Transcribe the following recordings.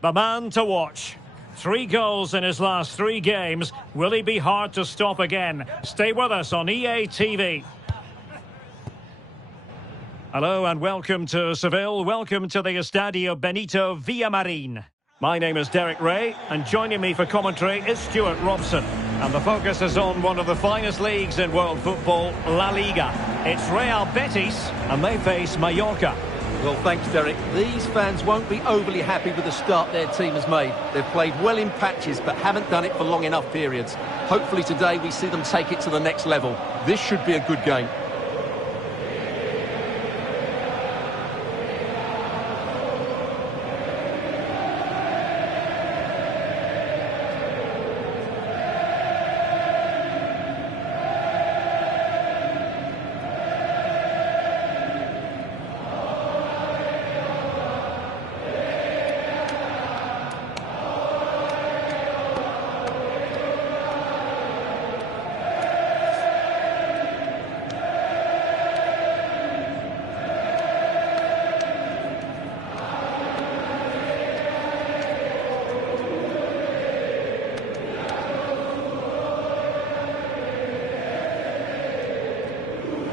The man to watch. 3 goals in his last 3 games. Will he be hard to stop again? Stay with us on EA TV. Hello and welcome to Seville. Welcome to the Estadio Benito Villamarín. My name is Derek Ray, and joining me for commentary is Stuart Robson. And the focus is on one of the finest leagues in world football, La Liga. It's Real Betis, and they face Mallorca. Well, thanks, Derek. These fans won't be overly happy with the start their team has made. They've played well in patches, but haven't done it for long enough periods. Hopefully today we see them take it to the next level. This should be a good game.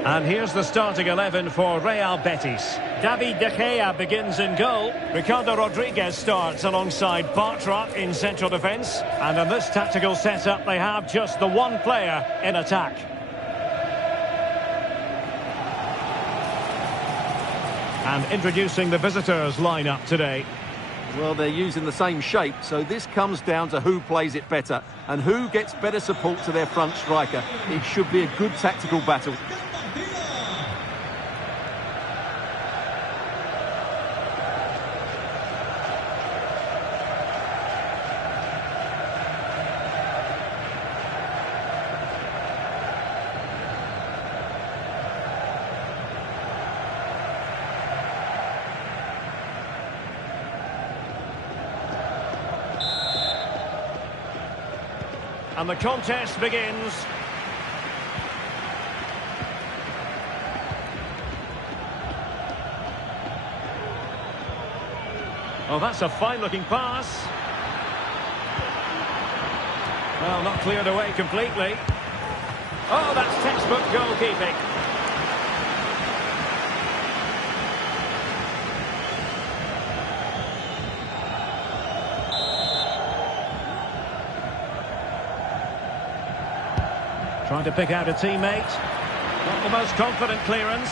And here's the starting 11 for Real Betis. David De Gea begins in goal. Ricardo Rodriguez starts alongside Bartra in central defence. And in this tactical setup, they have just the one player in attack. And introducing the visitors lineup today. Well, they're using the same shape, so this comes down to who plays it better and who gets better support to their front striker. It should be a good tactical battle. And the contest begins. Oh, that's a fine-looking pass. Well, not cleared away completely. Oh, that's textbook goalkeeping. Trying to pick out a teammate. Not the most confident clearance.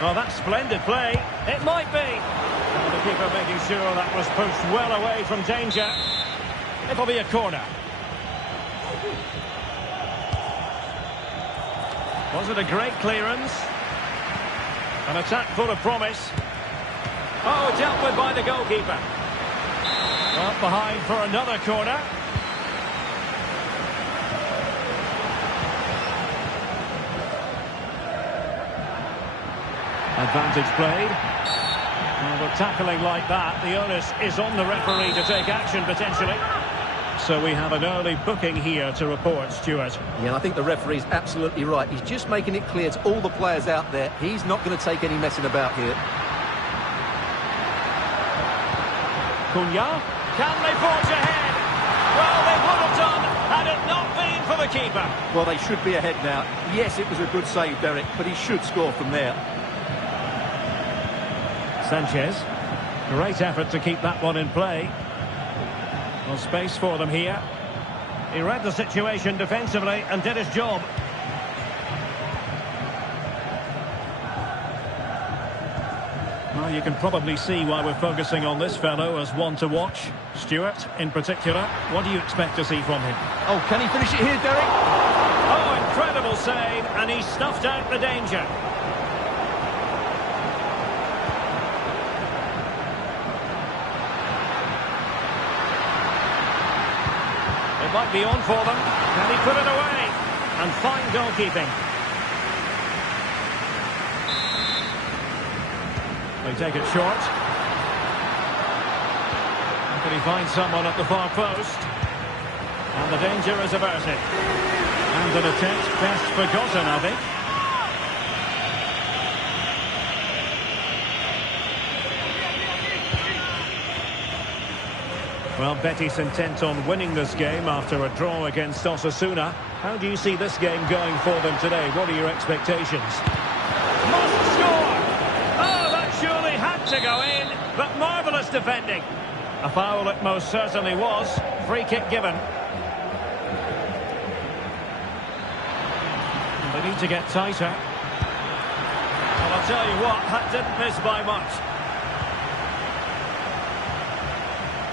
Oh, that's splendid play. It might be. And the keeper making sure that was pushed well away from danger. It'll be a corner. Was it a great clearance? An attack full of promise. Oh, dealt with by the goalkeeper. Up behind for another corner. Advantage played. And with tackling like that, the onus is on the referee to take action potentially. So we have an early booking here to report, Stuart. Yeah, I think the referee's absolutely right. He's just making it clear to all the players out there, he's not going to take any messing about here. Cunha, can they forge ahead? Well, they would have done had it not been for the keeper. Well, they should be ahead now. Yes, it was a good save, Derek, but he should score from there. Sanchez, great effort to keep that one in play. Well, space for them here. He read the situation defensively and did his job. Well, you can probably see why we're focusing on this fellow as one to watch. Stuart, in particular, what do you expect to see from him? Oh, can he finish it here, Derek? Oh, incredible save, and he snuffed out the danger. It might be on for them. Can he put it away? And fine goalkeeping. They take it short. Can he find someone at the far post? And the danger is averted. And an attempt best forgotten, I think. Well, Betis intent on winning this game after a draw against Osasuna. How do you see this game going for them today? What are your expectations? Must score! Oh, that surely had to go in, but marvellous defending. A foul it most certainly was. Free kick given. They need to get tighter. Well, I'll tell you what, that didn't miss by much.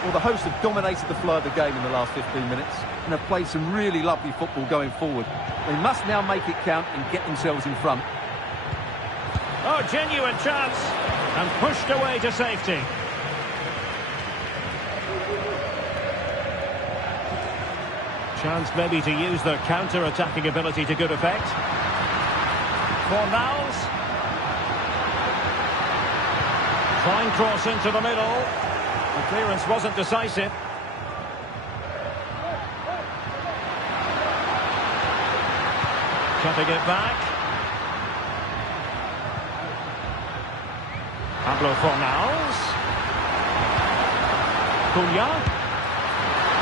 Well, the hosts have dominated the flow of the game in the last 15 minutes and have played some really lovely football going forward. They must now make it count and get themselves in front. Oh, genuine chance. And pushed away to safety. Chance maybe to use their counter-attacking ability to good effect. Canales. Fine cross into the middle. The clearance wasn't decisive. Cutting it back. Canales. Cunha.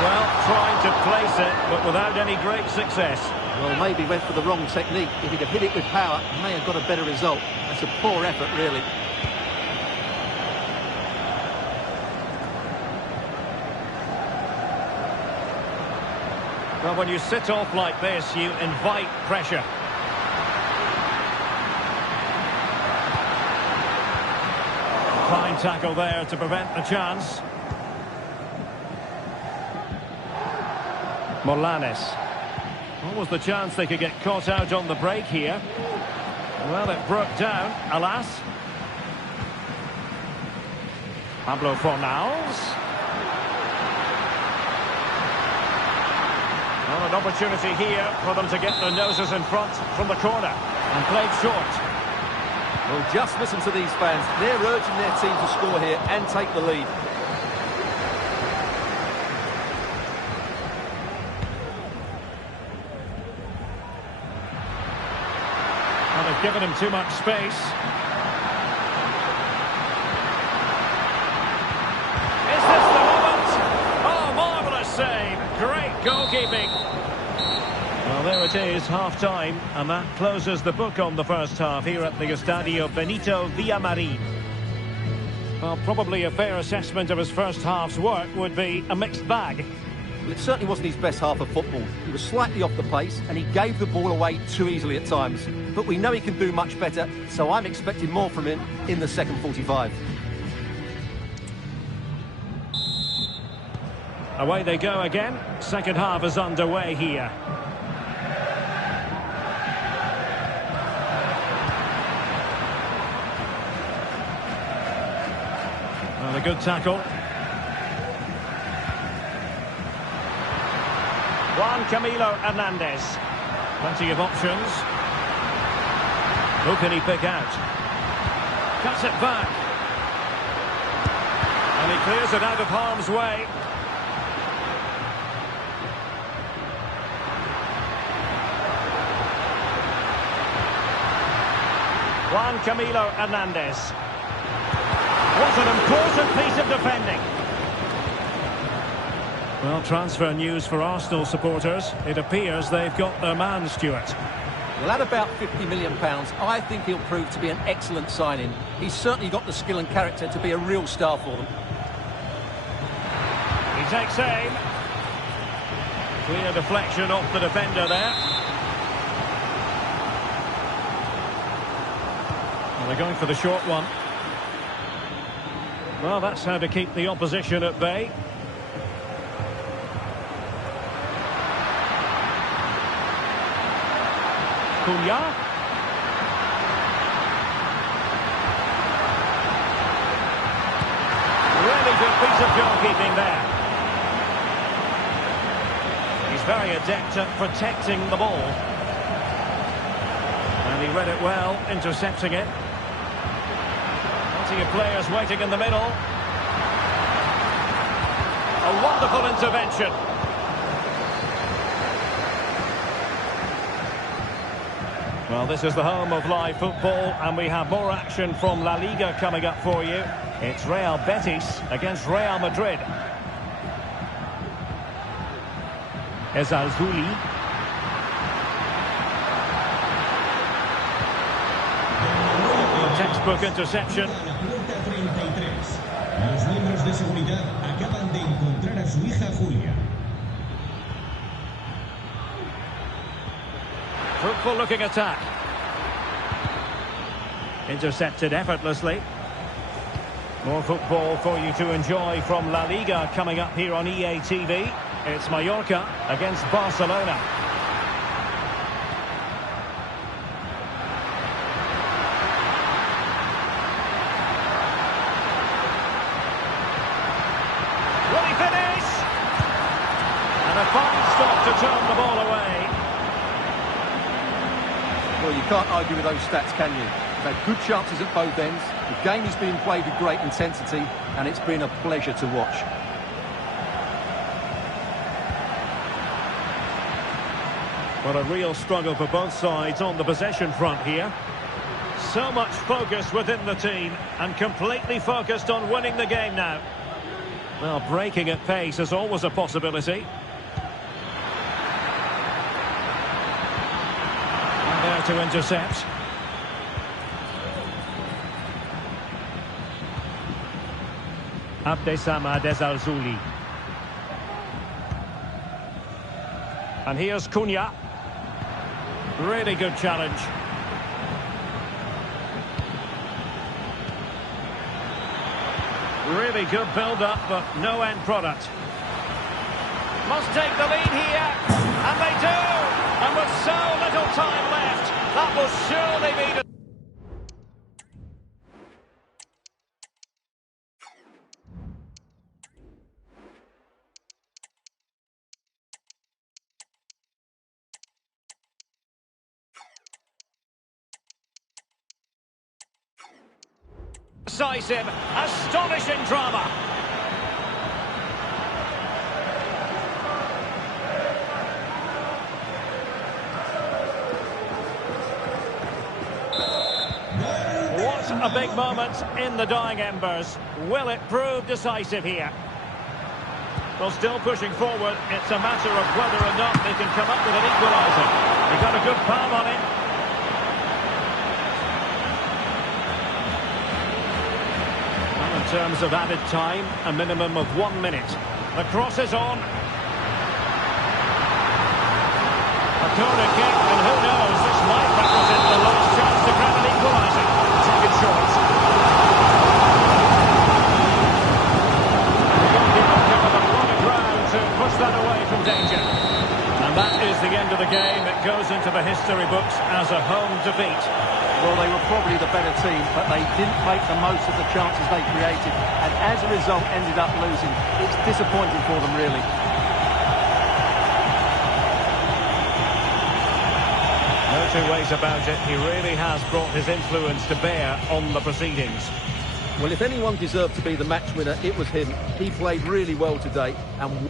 Well, trying to place it, but without any great success. Well, maybe went for the wrong technique. If he could hit it with power, he may have got a better result. That's a poor effort, really. Well, when you sit off like this, you invite pressure. Fine tackle there to prevent the chance. Morlanes. What was the chance they could get caught out on the break here? Well, it broke down, alas. Canales. Well, an opportunity here for them to get their noses in front from the corner. And played short. Well, just listen to these fans. They're urging their team to score here and take the lead. Well, they've given him too much space. Is this the moment? Oh, marvellous save. Great goalkeeping. Well, there it is, half-time, and that closes the book on the first half here at the Estadio Benito Villamarín. Well, probably a fair assessment of his first half's work would be a mixed bag. Well, it certainly wasn't his best half of football. He was slightly off the pace, and he gave the ball away too easily at times. But we know he can do much better, so I'm expecting more from him in the second 45. Away they go again. Second half is underway here. Well, a good tackle. Camilo Hernandez. Plenty of options. Who can he pick out? Cuts it back. And he clears it out of harm's way. Camilo Hernandez. What an important piece of defending. Well, transfer news for Arsenal supporters. It appears they've got their man, Stuart. Well, at about £50 million, I think he'll prove to be an excellent signing. He's certainly got the skill and character to be a real star for them. He takes aim. Clear deflection off the defender there. Well, they're going for the short one. Well, that's how to keep the opposition at bay. Cunha. Really good piece of goalkeeping there. He's very adept at protecting the ball. And he read it well, intercepting it. Plenty of players waiting in the middle. A wonderful intervention. Well, this is the home of live football, and we have more action from La Liga coming up for you. It's Real Betis against Real Madrid. Ezalzouli. Textbook interception. Los miembros de seguridad acaban de encontrar a su hija Julia. Fruitful looking attack. Intercepted effortlessly. More football for you to enjoy from La Liga coming up here on EA TV. It's Mallorca against Barcelona. Will he finish? And a fine stop to turn the ball away. Well, you can't argue with those stats, can you? They've had good chances at both ends. The game is being played with great intensity, and it's been a pleasure to watch. Well, a real struggle for both sides on the possession front here. So much focus within the team, and completely focused on winning the game now. Well, breaking at pace is always a possibility. And there to intercept. Abdessamad Ezalzouli. And here's Cunha. Really good challenge. Really good build-up, but no end product. Must take the lead here. And they do! And with so little time left, that will surely be the... Decisive, astonishing drama. What a big moment in the dying embers. Will it prove decisive here? Well, still pushing forward. It's a matter of whether or not they can come up with an equaliser. They got a good palm on it. In terms of added time, a minimum of 1 minute. The cross is on. A corner kick, and who knows, this might represent the last chance to grab an equaliser. Taken short. The goalkeeper covered a lot of ground to push that away from danger. And that is the end of the game. It goes into the history books as a home defeat. Well, they were probably the better team, but they didn't make the most of the chances they created, and as a result ended up losing. It's disappointing for them, really. No two ways about it. He really has brought his influence to bear on the proceedings. Well, if anyone deserved to be the match winner, it was him. He played really well today, and...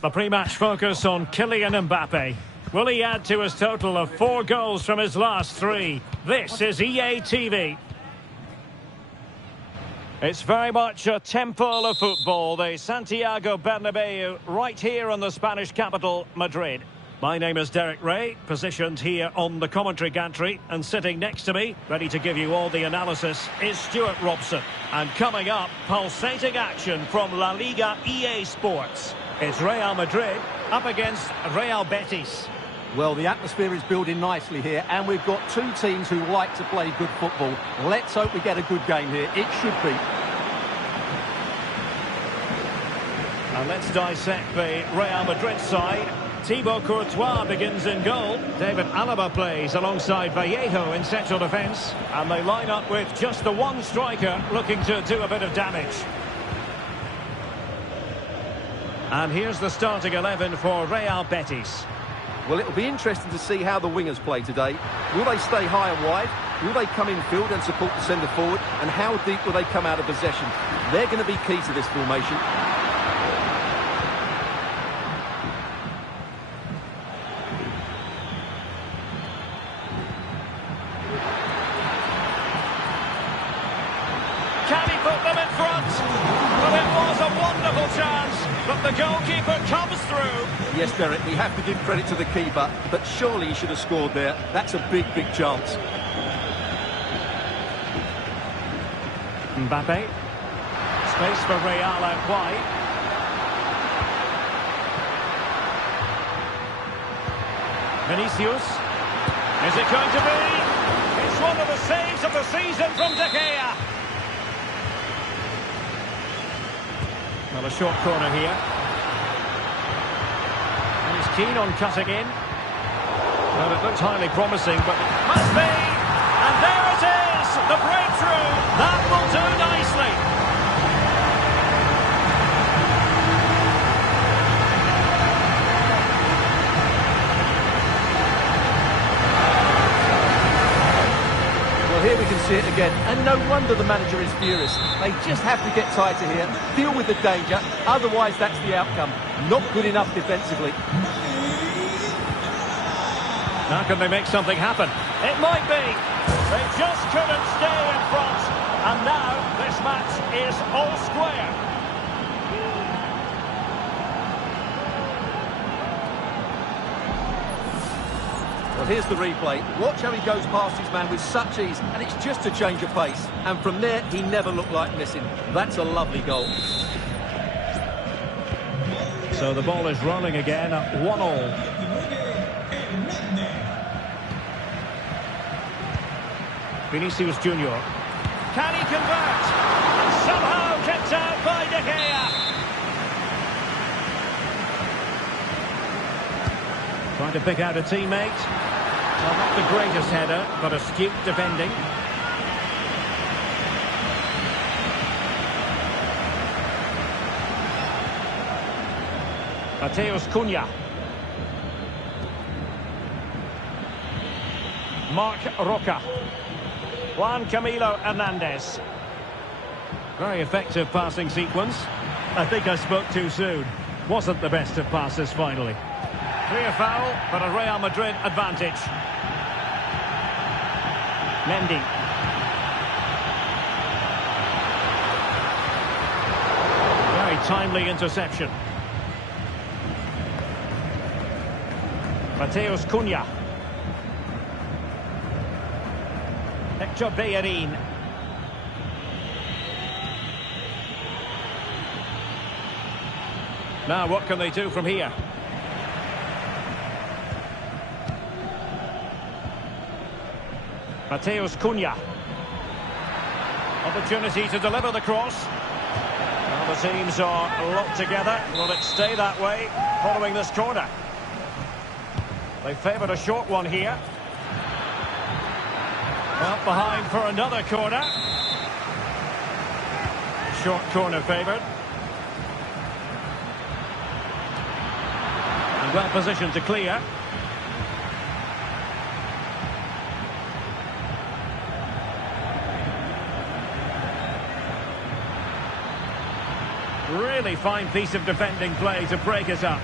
The pre-match focus on Kylian Mbappe. Will he add to his total of 4 goals from his last 3? This is EA TV. It's very much a temple of football, the Santiago Bernabeu, right here in the Spanish capital, Madrid. My name is Derek Ray, positioned here on the commentary gantry, and sitting next to me, ready to give you all the analysis, is Stuart Robson. And coming up, pulsating action from La Liga EA Sports. It's Real Madrid up against Real Betis. Well, the atmosphere is building nicely here, and we've got 2 teams who like to play good football. Let's hope we get a good game here. It should be. And let's dissect the Real Madrid side. Thibaut Courtois begins in goal. David Alaba plays alongside Vallejo in central defence. And they line up with just the one striker looking to do a bit of damage. And here's the starting 11 for Real Betis. Well, it'll be interesting to see how the wingers play today. Will they stay high and wide? Will they come in field and support the centre forward? And how deep will they come out of possession? They're going to be key to this formation. Can he put them in front? Well, it was a wonderful chance, but the goalkeeper comes through. Yes, Derek, we have to give credit to the keeper, but surely he should have scored there. That's a big, big chance. Mbappe. Space for Real out wide. Vinicius. Is it going to be? It's one of the saves of the season from De Gea. Well, a short corner here. And he's keen on cutting in. Well, it looks highly promising, but it must be. And there it is, the breakthrough. That will do nicely. Well, here we can see it again, and no wonder the manager is furious. They just have to get tighter here, deal with the danger, otherwise that's the outcome. Not good enough defensively. Now can they make something happen? It might be. They just couldn't stay in front. And now this match is all square. Well, here's the replay. Watch how he goes past his man with such ease, and it's just a change of pace. And from there, he never looked like missing. That's a lovely goal. So the ball is rolling again at 1-1. Vinicius Junior. Can he convert? And somehow kept out by De Gea. Trying to pick out a teammate. Well, not the greatest header, but astute defending. Mateus Cunha. Marc Roca. Juan Camilo Hernandez. Very effective passing sequence. I think I spoke too soon. Wasn't the best of passes finally. Clear foul, but a Real Madrid advantage. Mendy. Very timely interception. Mateus Cunha. Bellerín. Now what can they do from here? Mateus Cunha. Opportunity to deliver the cross. Well, the teams are locked together. Will it stay that way following this corner? They favoured a short one here. Out behind for another corner. Short corner favoured. And well positioned to clear. Really fine piece of defending play to break us up.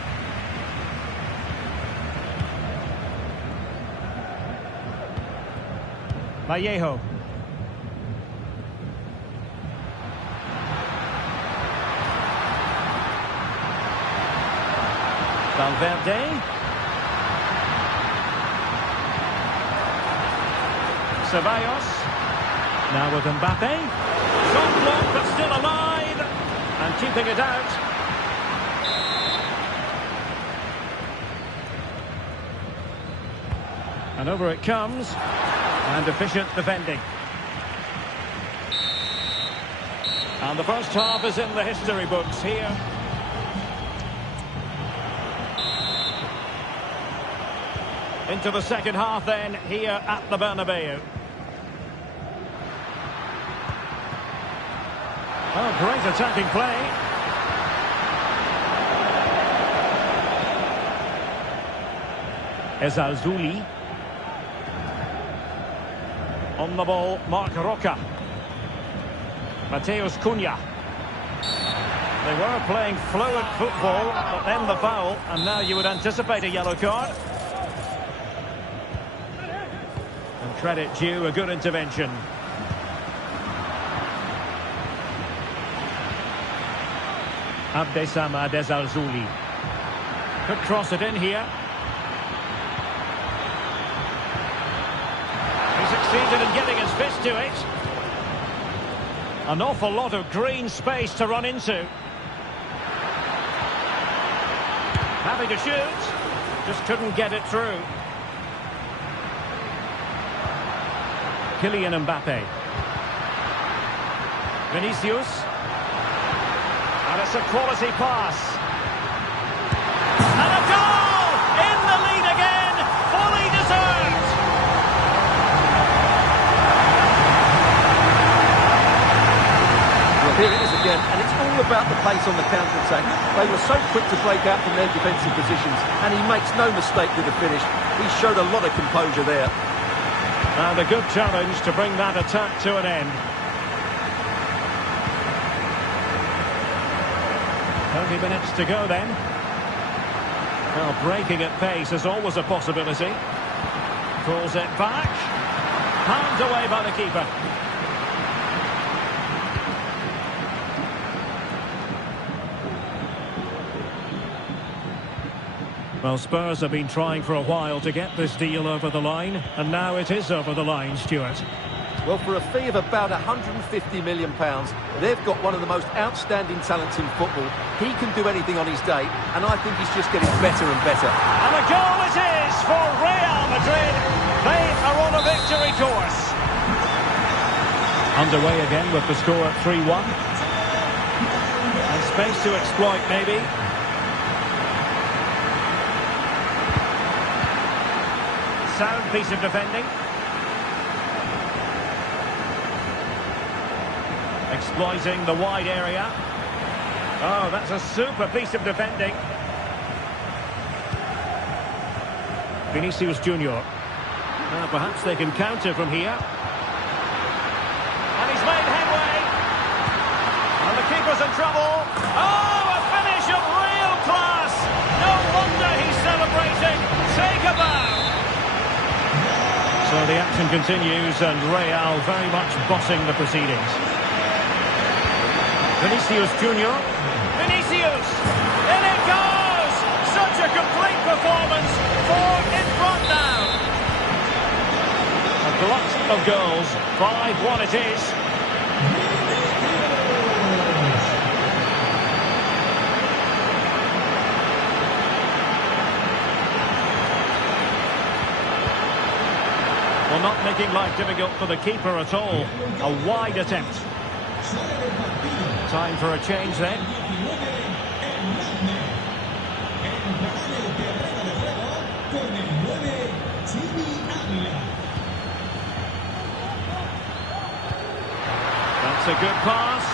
Vallejo. Valverde. Ceballos. Now with Mbappe. Shot blocked but still alive. And keeping it out. And over it comes. And efficient defending. And the first half is in the history books here. Into the second half then, here at the Bernabeu. Oh, great attacking play. Ezzalzouli. On the ball, Marc Roca. Mateus Cunha. They were playing fluent football, but then the foul, and now you would anticipate a yellow card. And credit due, a good intervention. Abdesamad Ezzalzouli. Could cross it in here. He succeeded in getting his fist to it. An awful lot of green space to run into. Happy to shoot. Just couldn't get it through. Kylian Mbappe. Vinicius. And it's a quality pass. And a goal! In the lead again! Fully deserved! Well, here it is again, and it's all about the pace on the counter-attack. They were so quick to break out from their defensive positions, and he makes no mistake with the finish. He showed a lot of composure there. And a good challenge to bring that attack to an end. 30 minutes to go then. Well, breaking at pace is always a possibility. Pulls it back. Palmed away by the keeper. Well, Spurs have been trying for a while to get this deal over the line, and now it is over the line, Stuart. Well, for a fee of about £150 million, they've got one of the most outstanding talents in football. He can do anything on his day, and I think he's just getting better and better. And a goal it is for Real Madrid. They are on a victory course. Underway again with the score at 3-1. And space to exploit, maybe. Sound piece of defending. Exploiting the wide area. Oh, that's a super piece of defending. Vinicius Junior. Perhaps they can counter from here. And he's made headway. And the keeper's in trouble. Oh, a finish of real class. No wonder he's celebrating. Take a bow. So the action continues, and Real very much bossing the proceedings. Vinicius Junior. Vinicius! In it goes! Such a complete performance. 4 in front now. A glut of goals. 5-1 it is. Well, not making life difficult for the keeper at all. A wide attempt. Time for a change then. That's a good pass.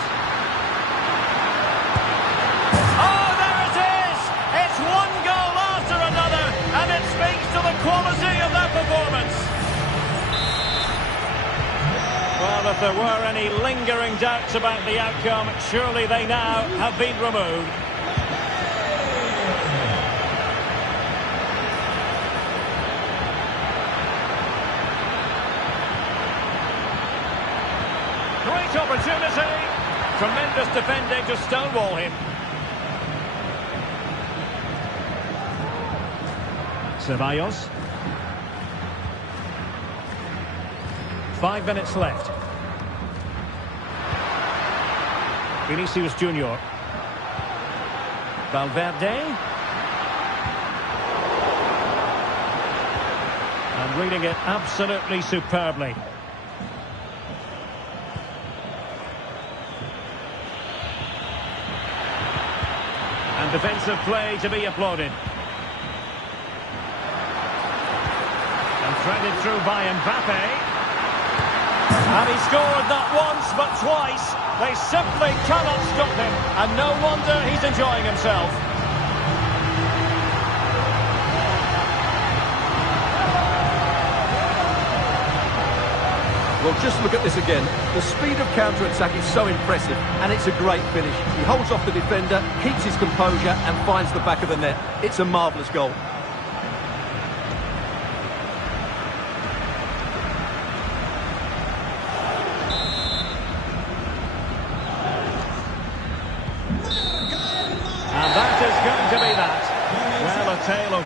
Oh, there it is! It's one goal after another, and it speaks to the quality of that performance. Well, if there were any lingering doubts about the outcome, surely they now have been removed. Great opportunity. Tremendous defending to stonewall him. Ceballos. 5 minutes left. Vinicius Junior. Valverde. And reading it absolutely superbly. And defensive play to be applauded. And threaded through by Mbappe. And he scored not once but twice. They simply cannot stop him. And no wonder he's enjoying himself. Well, just look at this again. The speed of counter-attack is so impressive, and it's a great finish. He holds off the defender, keeps his composure, and finds the back of the net. It's a marvellous goal. And that is going to be that. Well, a tale of...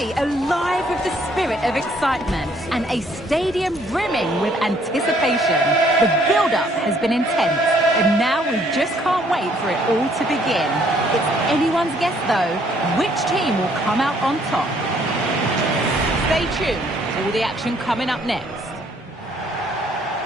city alive with the spirit of excitement and a stadium brimming with anticipation. The build-up has been intense, and now we just can't wait for it all to begin. It's anyone's guess, though, which team will come out on top. Stay tuned. All the action coming up next.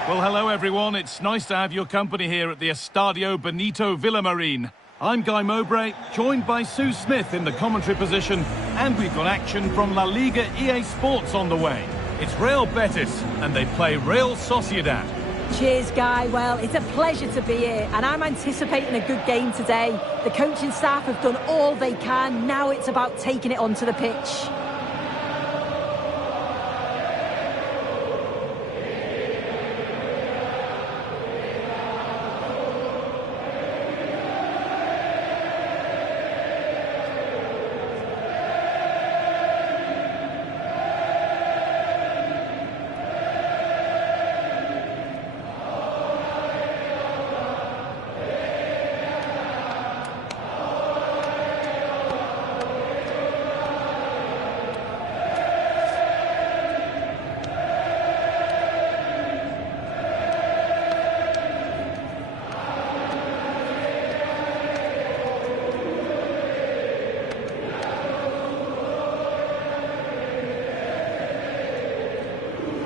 Well, hello everyone. It's nice to have your company here at the Estadio Benito Villamarín. I'm Guy Mowbray, joined by Sue Smith in the commentary position, and we've got action from La Liga EA Sports on the way. It's Real Betis, and they play Real Sociedad. Cheers, Guy. Well, it's a pleasure to be here, and I'm anticipating a good game today. The coaching staff have done all they can. Now it's about taking it onto the pitch.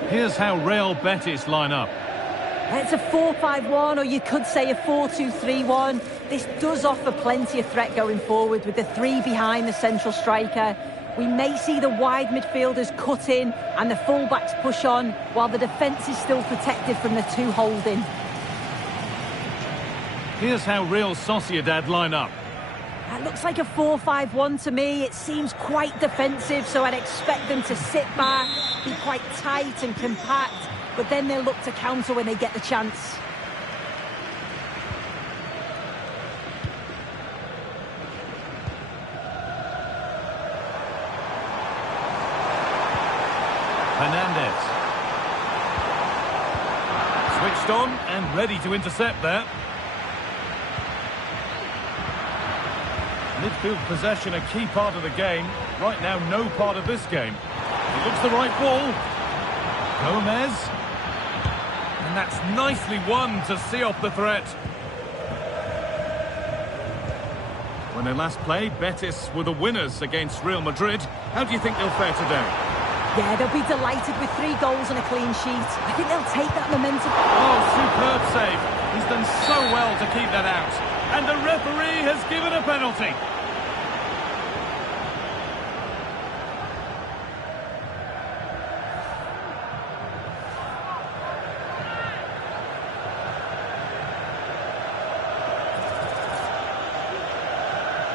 Here's how Real Betis line up. It's a 4-5-1, or you could say a 4-2-3-1. This does offer plenty of threat going forward with the three behind the central striker. We may see the wide midfielders cut in and the fullbacks push on, while the defence is still protected from the two holding. Here's how Real Sociedad line up. It looks like a 4-5-1 to me. It seems quite defensive, so I'd expect them to sit back, be quite tight and compact, but then they'll look to counter when they get the chance. Canales. Switched on and ready to intercept there. Midfield possession a key part of the game. Right now, no part of this game. He looks the right ball. Gomez. And that's nicely won to see off the threat. When they last played, Betis were the winners against Real Madrid. How do you think they'll fare today? Yeah, they'll be delighted with 3 goals and a clean sheet. I think they'll take that momentum. Oh, superb save. He's done so well to keep that out. And the referee has given a penalty.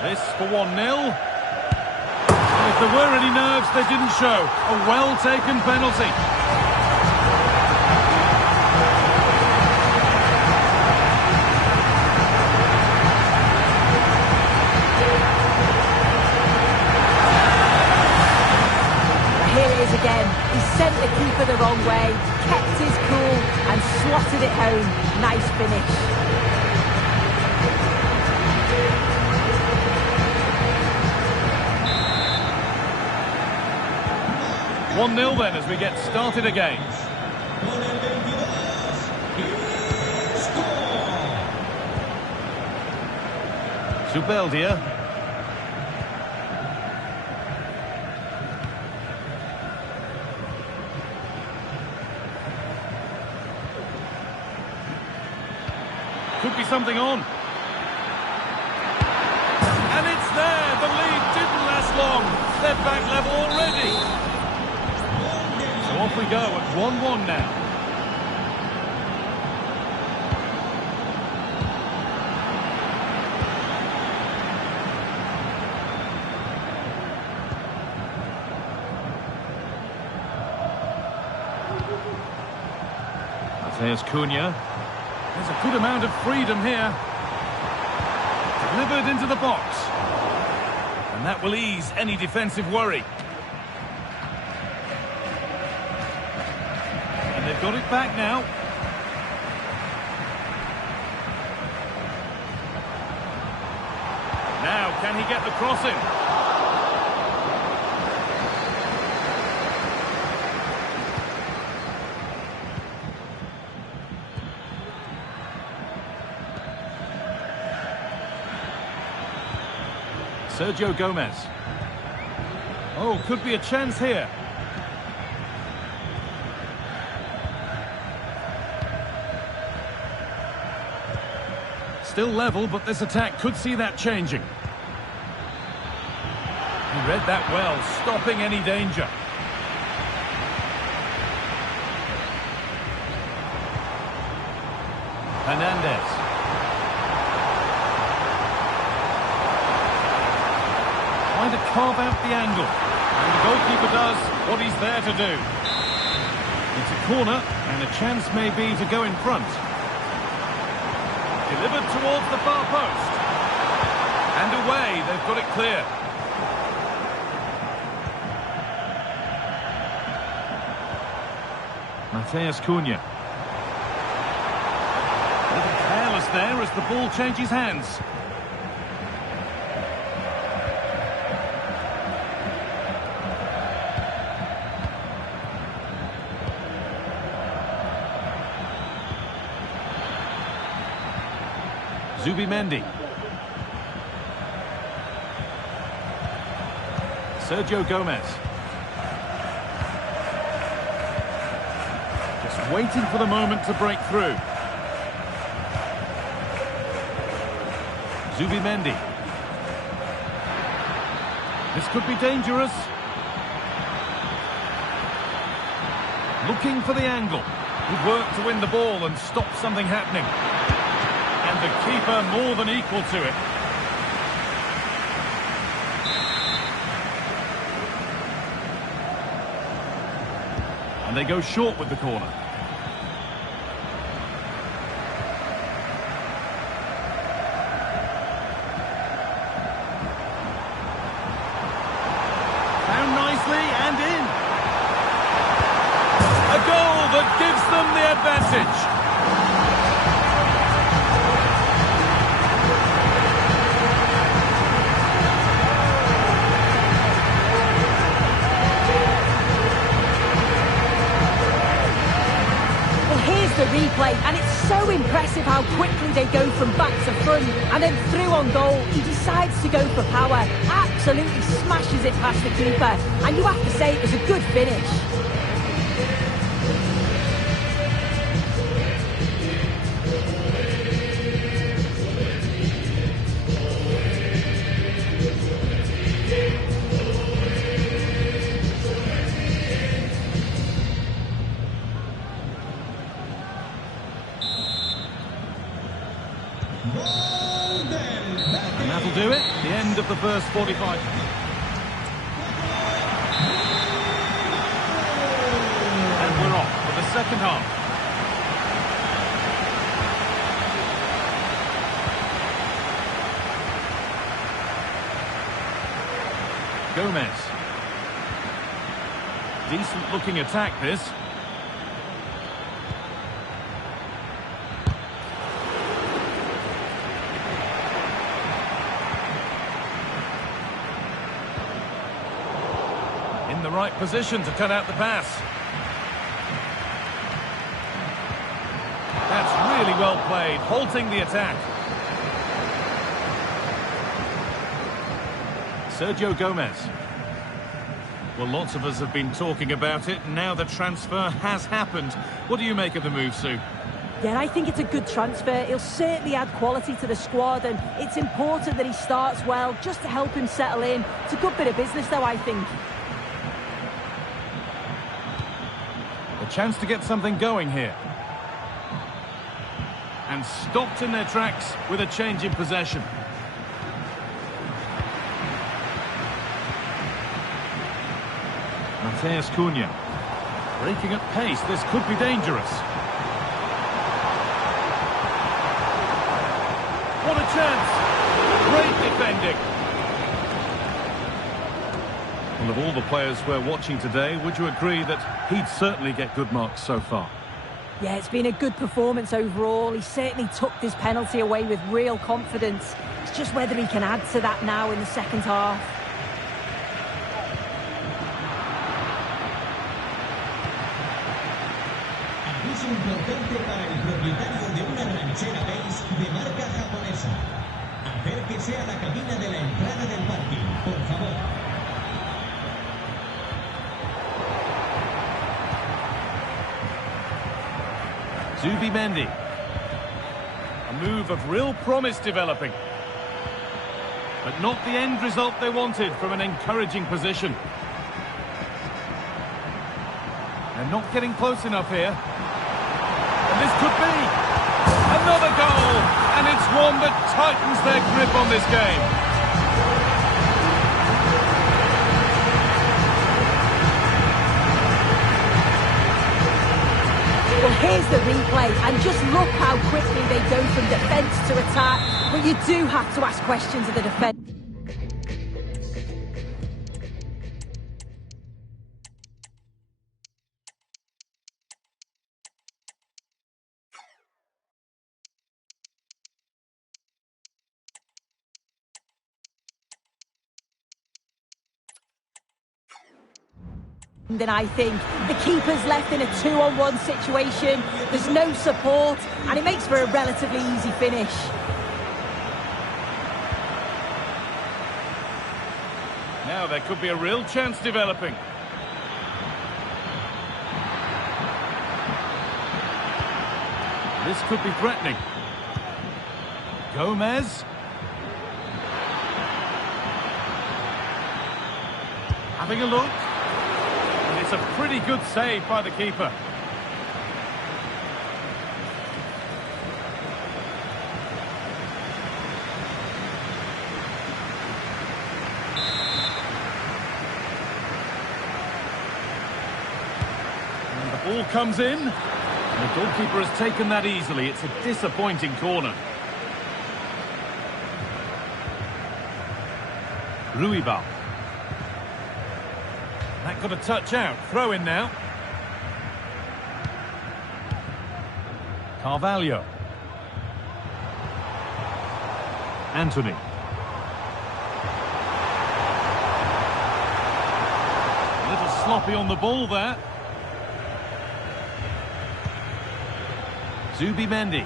This for 1-0. And if there were any nerves, they didn't show. A well-taken penalty. Here it is again. He sent the keeper the wrong way, kept his cool and slotted it home. Nice finish. 1-0 then as we get started again. Zubeldia. Could be something on. And it's there. The lead didn't last long. They're back level already. So off we go at 1-1 now. There's Cunha. There's a good amount of freedom here. Delivered into the box. And that will ease any defensive worry. And they've got it back now. Now, can he get the cross in? Sergio Gomez. Oh, could be a chance here. Still level, but this attack could see that changing. He read that well, stopping any danger. Canales. Trying to carve out the angle. And the goalkeeper does what he's there to do. It's a corner, and a chance may be to go in front. Delivered towards the far post. And away, they've got it clear. Mateus Cunha. A little careless there as the ball changes hands. Zubimendi. Sergio Gomez. Just waiting for the moment to break through. Zubimendi. This could be dangerous. Looking for the angle. Good work to win the ball and stop something happening. And the keeper more than equal to it. And they go short with the corner. Found nicely and in. A goal that gives them the advantage. The replay, and it's so impressive how quickly they go from back to front and then through on goal. He decides to go for power, absolutely smashes it past the keeper, and you have to say it was a good finish. And that'll do it. The end of the first 45. And we're off for the second half. Gomez. Decent looking attack this. In the right position to cut out the pass. That's really well played, halting the attack. Sergio Gomez. Well, lots of us have been talking about it. Now the transfer has happened. What do you make of the move, Sue? Yeah, I think it's a good transfer. He'll certainly add quality to the squad, and it's important that he starts well just to help him settle in. It's a good bit of business, though, I think. A chance to get something going here. And stopped in their tracks with a change in possession. Mateus Cunha. Breaking at pace, this could be dangerous. What a chance! Great defending. Well, of all the players we're watching today, would you agree that he'd certainly get good marks so far? Yeah, it's been a good performance overall. He certainly took this penalty away with real confidence. It's just whether he can add to that now in the second half. Aviso importante para el propietario de una ranchera base de marca japonesa. El que sea la cabina de la entrada del parking, por favor. Zubimendi. A move of real promise developing. But not the end result they wanted from an encouraging position. They're not getting close enough here. And this could be another goal. And it's one that tightens their grip on this game. Well, here's the replay, and just look how quickly they go from defence to attack. But you do have to ask questions of the defence. Then I think the keeper's left in a 2-on-1 situation. There's no support, and it makes for a relatively easy finish. Now there could be a real chance developing. This could be threatening. Gomez. Having a look. It's a pretty good save by the keeper. And the ball comes in. And the goalkeeper has taken that easily. It's a disappointing corner. Ruiz. That got a touch out. Throw in now. Carvalho. Anthony. A little sloppy on the ball there. Zubimendi.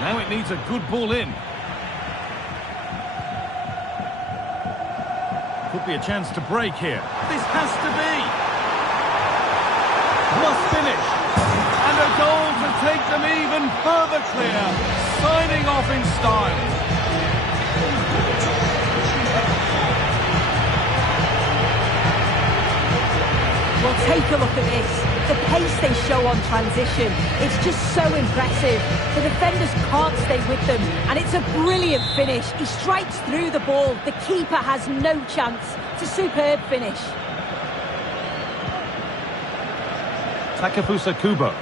Now it needs a good ball in. Could be a chance to break here. This has to be. Must finish. And a goal to take them even further clear. Signing off in style. Well, take a look at this. The pace they show on transition, it's just so impressive. The defenders can't stay with them, and it's a brilliant finish. He strikes through the ball. The keeper has no chance. It's a superb finish. Takefusa Kubo.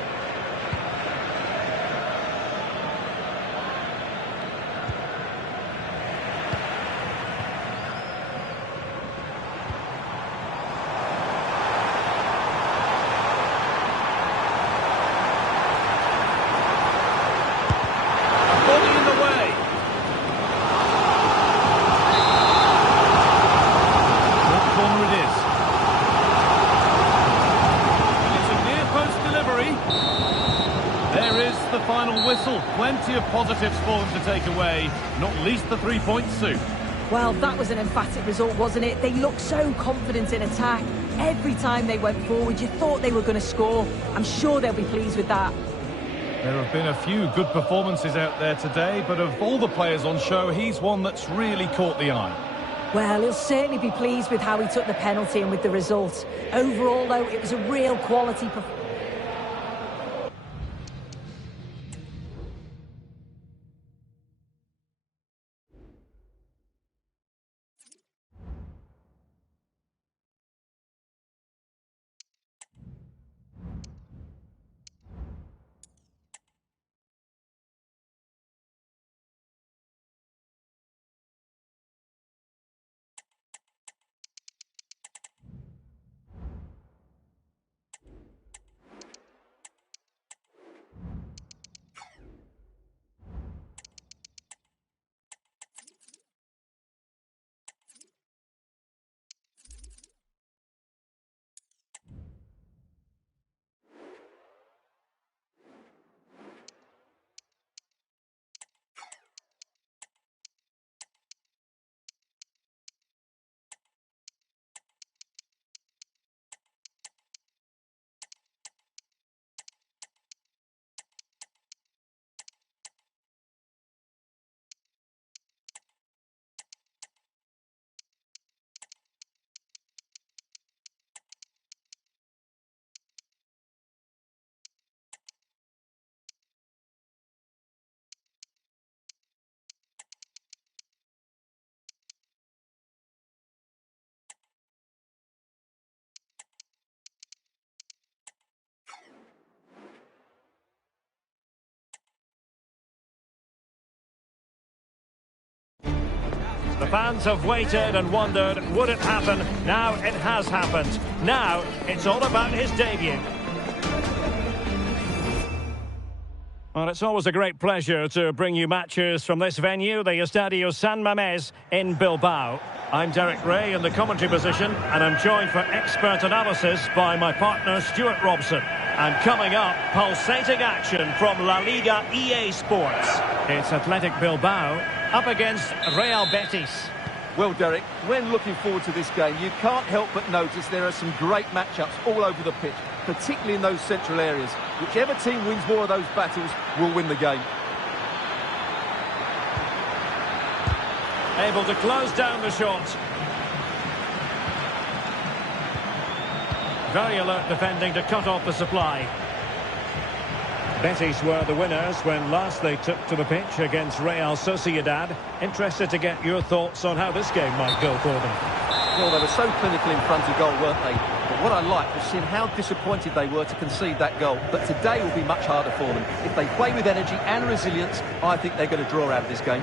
Plenty of positives for them to take away, not least the 3 points soon. Well, that was an emphatic result, wasn't it? They looked so confident in attack. Every time they went forward, you thought they were going to score. I'm sure they'll be pleased with that. There have been a few good performances out there today, but of all the players on show, he's one that's really caught the eye. Well, he'll certainly be pleased with how he took the penalty and with the result. Overall, though, it was a real quality performance. The fans have waited and wondered, would it happen? Now it has happened. Now it's all about his debut. Well, it's always a great pleasure to bring you matches from this venue, the Estadio San Mamés in Bilbao. I'm Derek Ray in the commentary position, and I'm joined for expert analysis by my partner Stuart Robson. And coming up, pulsating action from La Liga EA Sports. It's Athletic Bilbao up against Real Betis. Well, Derek, when looking forward to this game, you can't help but notice there are some great matchups all over the pitch, particularly in those central areas. Whichever team wins more of those battles will win the game. Able to close down the shot. Very alert defending to cut off the supply. Betis were the winners when last they took to the pitch against Real Sociedad. Interested to get your thoughts on how this game might go for them. Well, they were so clinical in front of goal, weren't they? But what I liked was seeing how disappointed they were to concede that goal. But today will be much harder for them. If they play with energy and resilience, I think they're going to draw out of this game.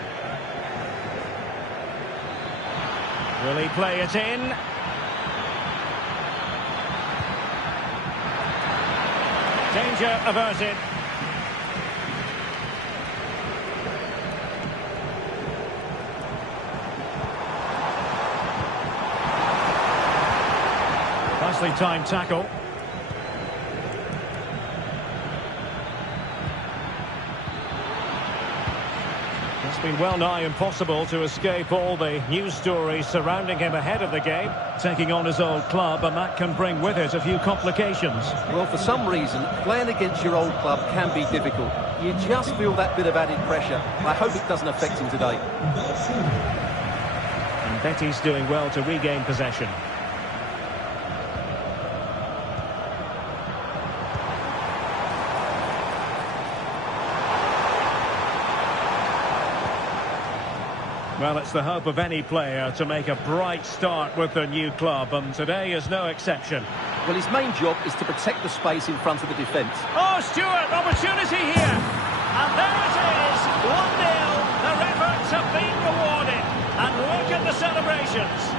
Will he play it in? Danger averted. Nicely timed tackle. It's been well nigh impossible to escape all the news stories surrounding him ahead of the game, taking on his old club, and that can bring with it a few complications. Well, for some reason, playing against your old club can be difficult. You just feel that bit of added pressure. I hope it doesn't affect him today. And Betis doing well to regain possession. Well, it's the hope of any player to make a bright start with their new club, and today is no exception. Well, his main job is to protect the space in front of the defence. Oh, Stuart, opportunity here. And there it is, 1-0. Their efforts have been rewarded. And look at the celebrations.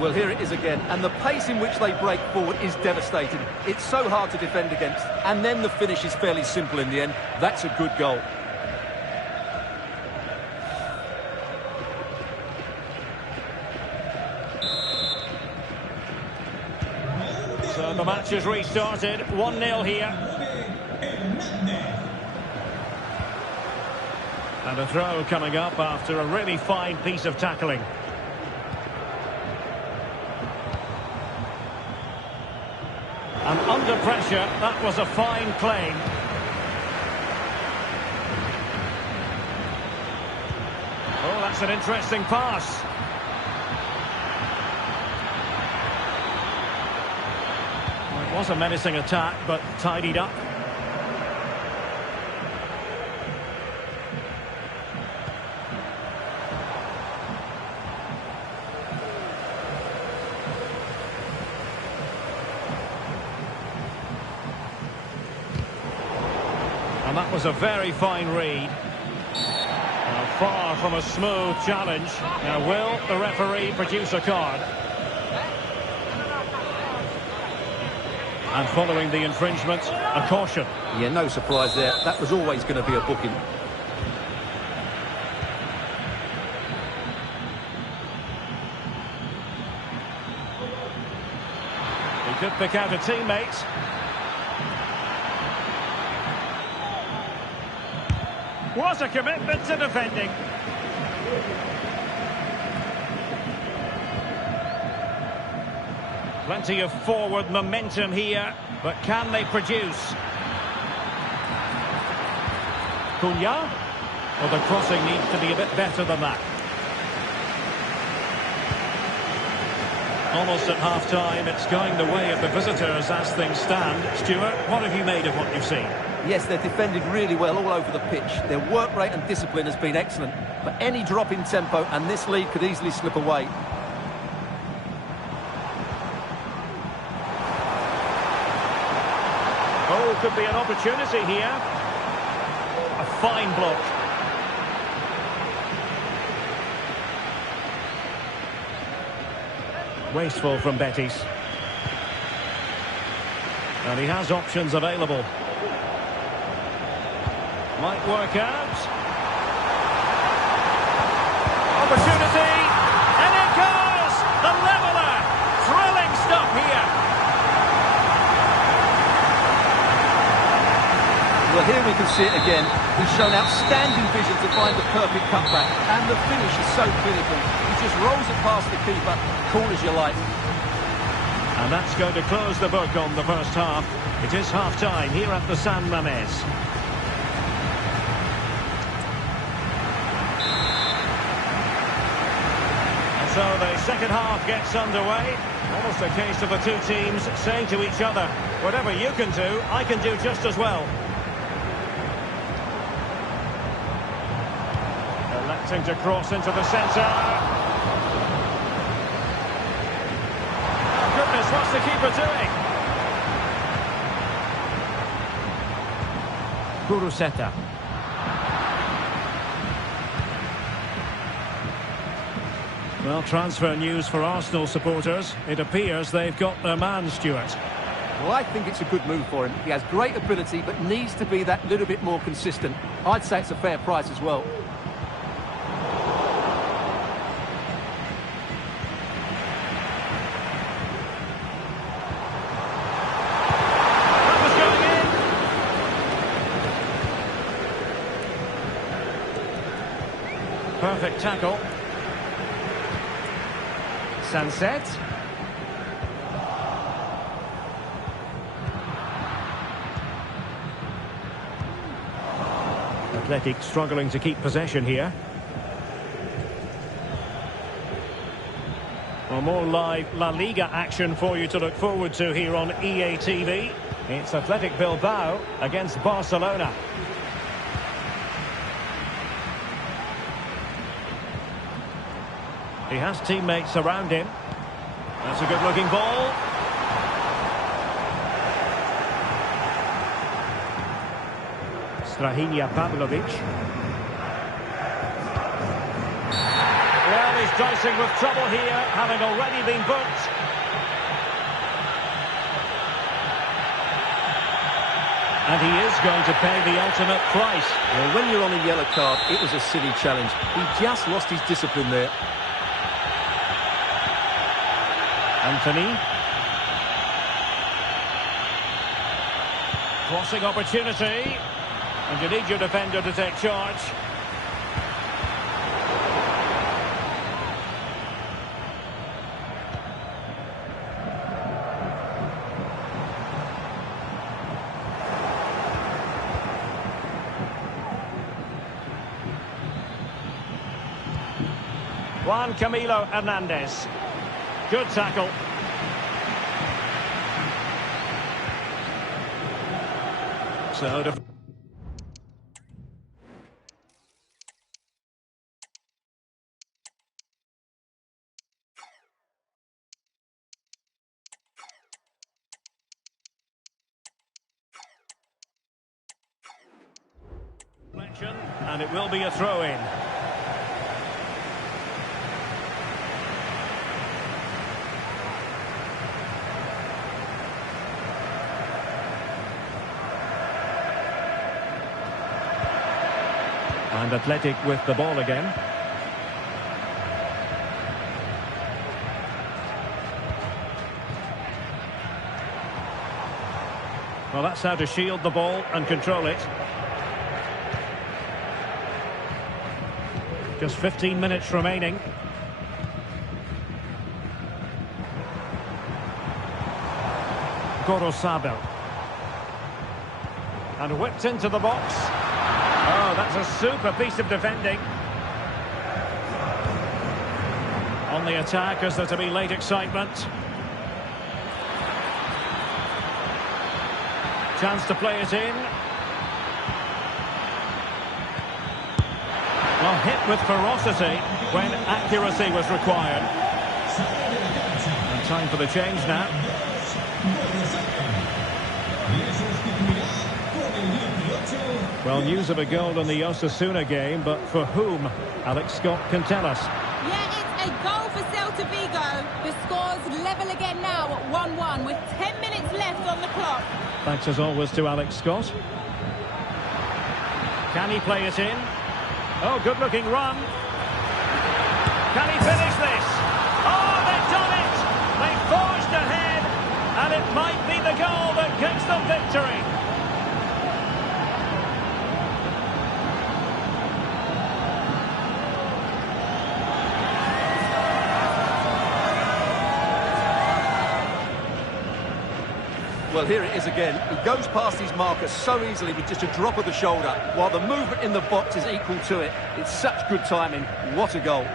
Well, here it is again, and the pace in which they break forward is devastating. It's so hard to defend against, and then the finish is fairly simple in the end. That's a good goal. So the match has restarted, 1-0 here. And a throw coming up after a really fine piece of tackling. And under pressure, that was a fine claim. Oh, that's an interesting pass. Well, it was a menacing attack, but tidied up. And that was a very fine read. Far from a smooth challenge. Now, will the referee produce a card? And following the infringement, a caution. Yeah, no surprise there. That was always going to be a booking. He could pick out a teammate. What a commitment to defending. Plenty of forward momentum here, but can they produce? Cunha? Well, the crossing needs to be a bit better than that. Almost at half-time, it's going the way of the visitors as things stand. Stuart, what have you made of what you've seen? Yes, they're defended really well all over the pitch. Their work rate and discipline has been excellent. But any drop in tempo and this lead could easily slip away. could be an opportunity here. A fine block. Wasteful from Betis. And he has options available. Might work out. Opportunity. And it goes! The leveller. Thrilling stuff here. Well, here we can see it again. He's shown outstanding vision to find the perfect cutback. And the finish is so clinical. He just rolls it past the keeper, cool as you like. And that's going to close the book on the first half. It is half-time here at the San Mamés. And so the second half gets underway. Almost a case of the two teams saying to each other, whatever you can do, I can do just as well. Electing to cross into the centre. What's the keeper doing? Kuruseta. Well, transfer news for Arsenal supporters. It appears they've got their man, Stuart. Well, I think it's a good move for him. He has great ability, but needs to be that little bit more consistent. I'd say it's a fair price as well. Perfect tackle. Sunset. Athletic struggling to keep possession here. Well, more live La Liga action for you to look forward to here on EA TV. It's Athletic Bilbao against Barcelona. He has teammates around him. That's a good-looking ball. Strahinja Pavlovic. Well, he's dicing with trouble here, having already been booked. And he is going to pay the ultimate price. Well, when you're on a yellow card, it was a silly challenge. He just lost his discipline there. Anthony. Crossing opportunity. And you need your defender to take charge. Juan Camilo Hernandez. Good tackle. So and it will be a throw-in. And Athletic with the ball again. Well, that's how to shield the ball and control it. Just 15 minutes remaining. Gorosabel. And whipped into the box. Oh, that's a super piece of defending. On the attack, is there to be late excitement? Chance to play it in. Well, hit with ferocity when accuracy was required. And time for the change now. Well, news of a goal in the Osasuna game, but for whom? Alex Scott can tell us. Yeah, it's a goal for Celta Vigo. The score's level again now at 1-1 with 10 minutes left on the clock. Thanks as always to Alex Scott. Can he play it in? Oh, good-looking run. Can he finish this? Oh, they've done it! They've forged ahead, and it might be the goal that gives them victory. Well, here it is again. He goes past his marker so easily with just a drop of the shoulder, while the movement in the box is equal to it. It's such good timing. What a goal.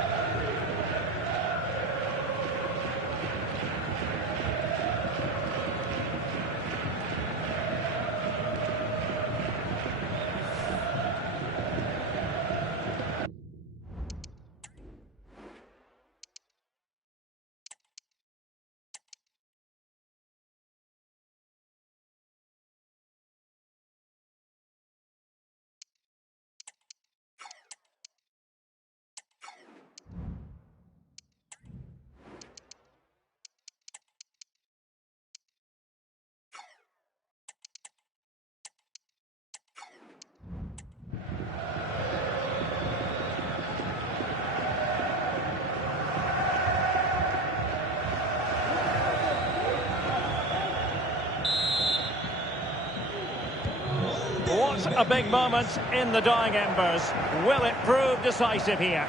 What a big moment in the dying embers. Will it prove decisive here?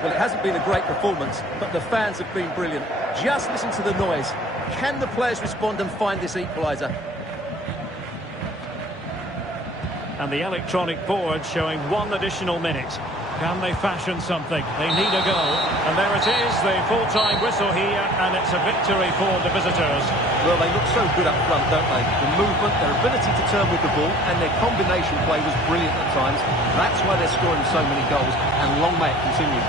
Well, it hasn't been a great performance, but the fans have been brilliant. Just listen to the noise. Can the players respond and find this equaliser? And the electronic board showing 1 additional minute. Can they fashion something? They need a goal. And there it is, the full-time whistle here, and it's a victory for the visitors. Well, they look so good up front, don't they? The movement, their ability to turn with the ball, and their combination play was brilliant at times. That's why they're scoring so many goals, and long may it continue.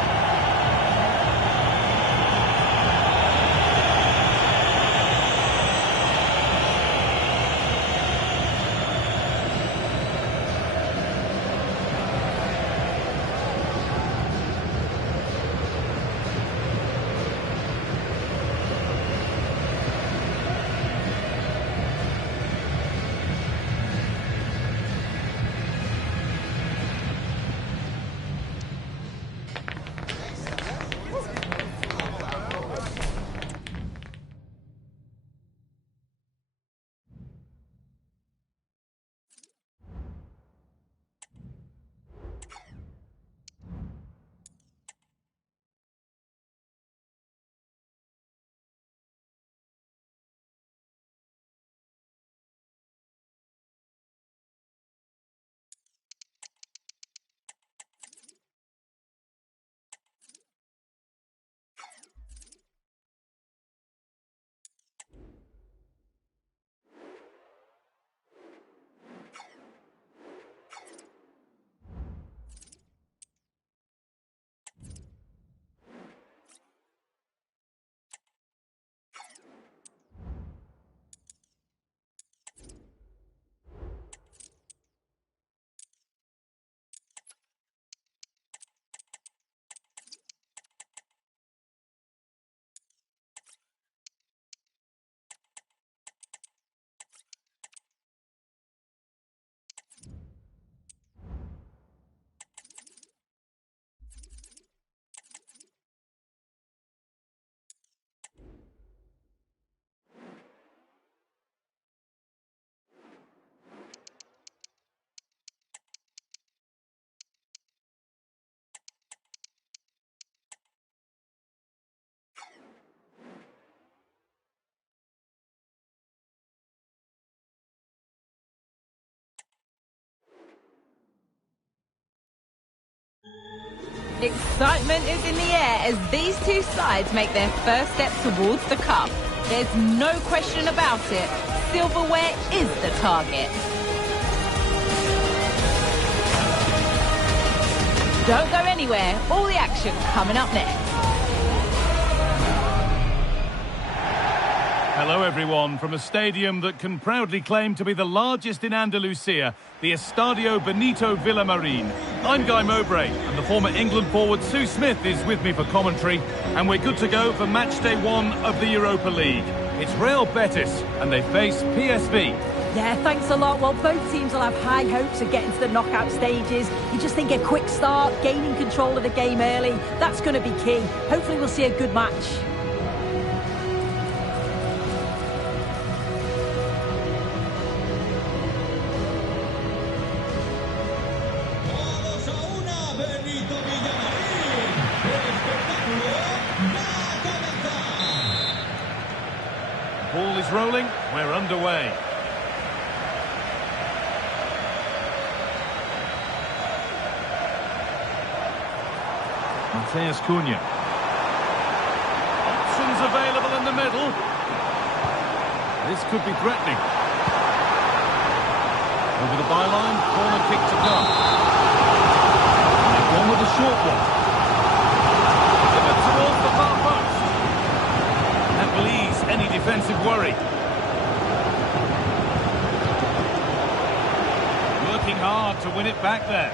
Excitement is in the air as these two sides make their first step towards the cup. There's no question about it. Silverware is the target. Don't go anywhere. All the action coming up next. Hello everyone, from a stadium that can proudly claim to be the largest in Andalusia, the Estadio Benito Villamarín. I'm Guy Mowbray, and the former England forward Sue Smith is with me for commentary, and we're good to go for match day 1 of the Europa League. It's Real Betis, and they face PSV. Yeah, thanks a lot. Well, both teams will have high hopes of getting to the knockout stages. You just think a quick start, gaining control of the game early, that's going to be key. Hopefully we'll see a good match. Todos a una, Benito Villamarín. El espectáculo va a comenzar. Ball is rolling, we're underway. Matheus Cunha. Options available in the middle. This could be threatening. Over the byline, corner kick to come. They've gone with a short one. Delivered towards the far post. That will ease any defensive worry. Working hard to win it back there.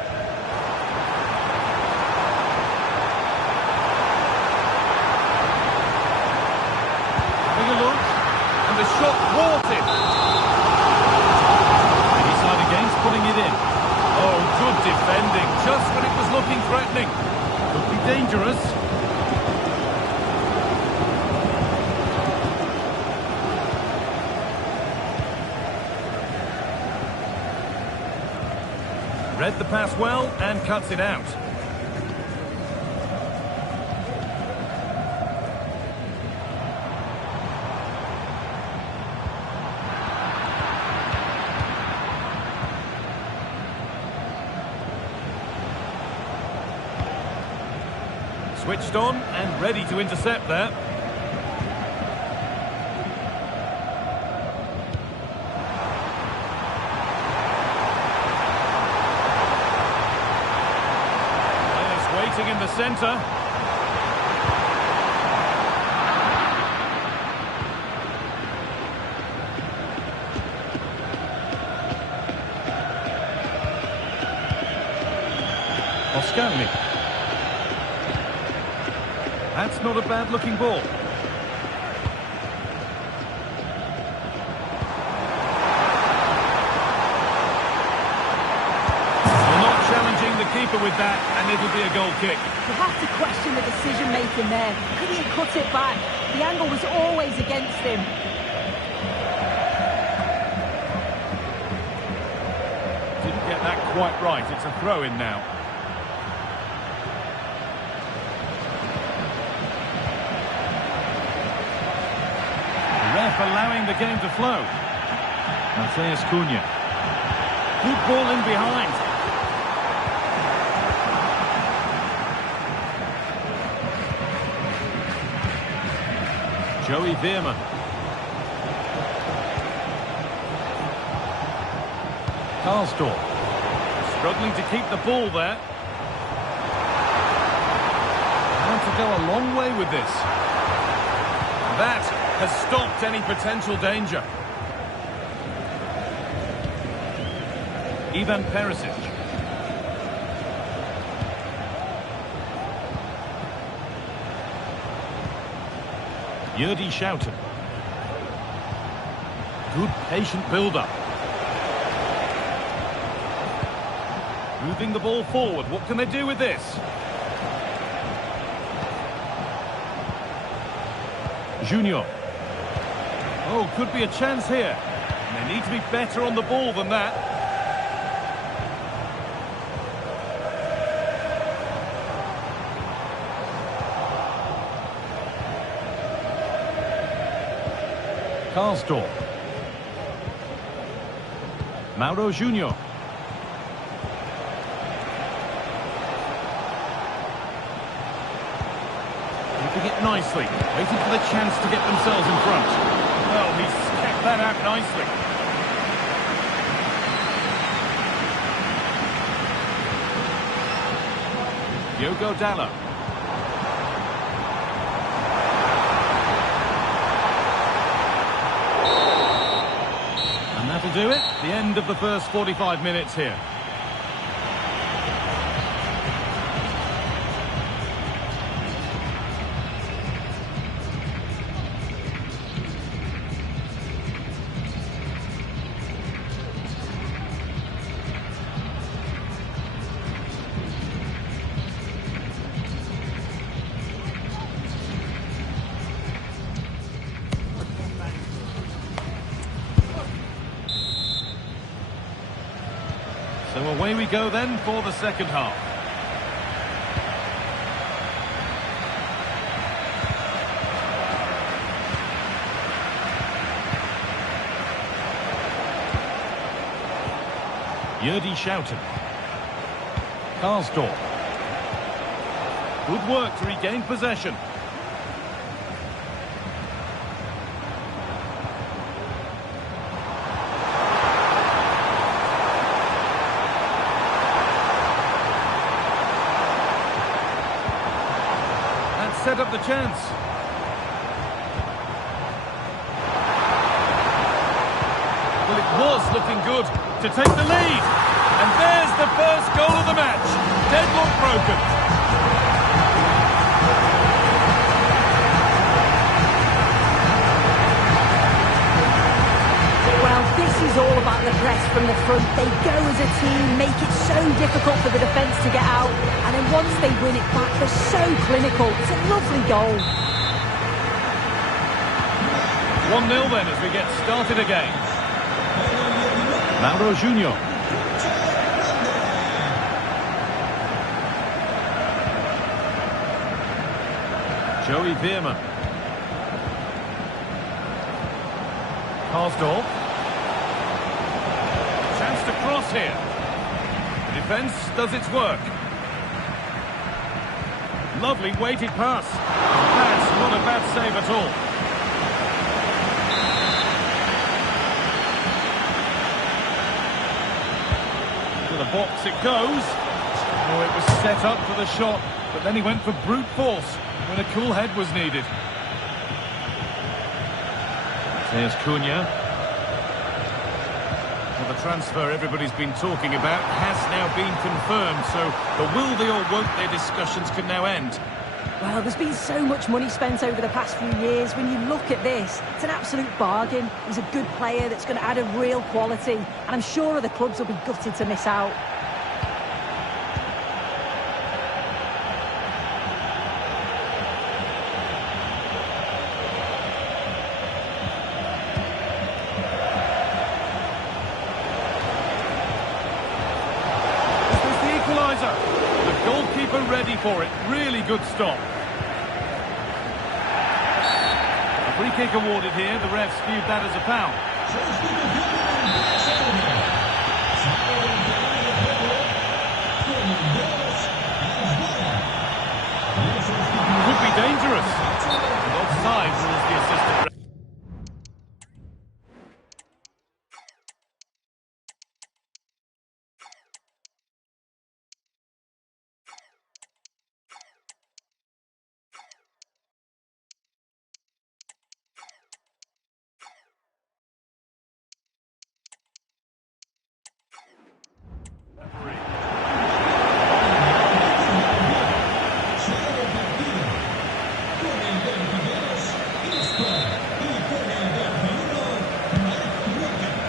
And the shot thwarted. They decide against putting it in. Oh, good defending, just when it was looking threatening. Could be dangerous. Read the pass well and cuts it out. Switched on and ready to intercept there. Players waiting in the centre. Oscarmi. That's not a bad-looking ball. Well, not challenging the keeper with that, and it'll be a goal kick. You have to question the decision-making there. Could he have cut it back? The angle was always against him. Didn't get that quite right. It's a throw-in now. Allowing the game to flow. Matheus Cunha. Good ball in behind. Joey Veerman. Karlstorff. Struggling to keep the ball there. How to go a long way with this. That has stopped any potential danger. Ivan Perisic. Yurdi Schouten. Good patient build-up. Moving the ball forward. What can they do with this? Junior. Oh, could be a chance here. And they need to be better on the ball than that. Karlstorff. Mauro Junior. Keeping it nicely, waiting for the chance to get themselves in front. Well, he's kept that out nicely. Diogo Dalot. do it. The end of the first 45 minutes here. So away we go then for the second half. Yurdi Schouten. Karsdorp. Good work to regain possession. Set up the chance. Well, it was looking good to take the lead. And there's the first goal of the match. Deadlock broken. Well, this is all about the press from the front. They go as a team, make it so difficult for the defence to get out, and then once they win it back, they're so clinical. It's a lovely goal. 1-0 then as we get started again. Mauro Junior. Joey Veerman. Karsdorp. Chance to cross here. The defence does its work. Lovely weighted pass. That's not a bad save at all. To the box it goes. Oh, it was set up for the shot, but then he went for brute force when a cool head was needed. There's Cunha. Well, the transfer everybody's been talking about has now been confirmed, so the will they or won't they discussions can now end. Well, there's been so much money spent over the past few years. When you look at this, it's an absolute bargain. He's a good player that's going to add a real quality, and I'm sure other clubs will be gutted to miss out. The goalkeeper ready for it. Really good stop. A free kick awarded here. The refs viewed that as a foul. Could be dangerous. And offside rules the assistant referee.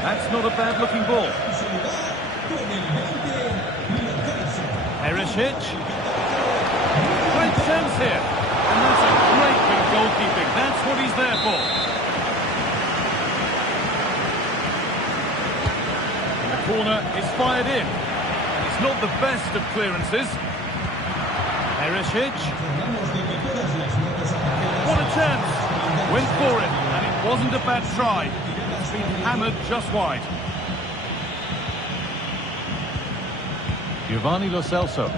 That's not a bad-looking ball. Perisic. Great chance here. And that's a great bit of goalkeeping. That's what he's there for. And the corner is fired in. And it's not the best of clearances. Perisic. What a chance. Went for it, and it wasn't a bad try. It's been hammered just wide. Giovanni Lo Celso.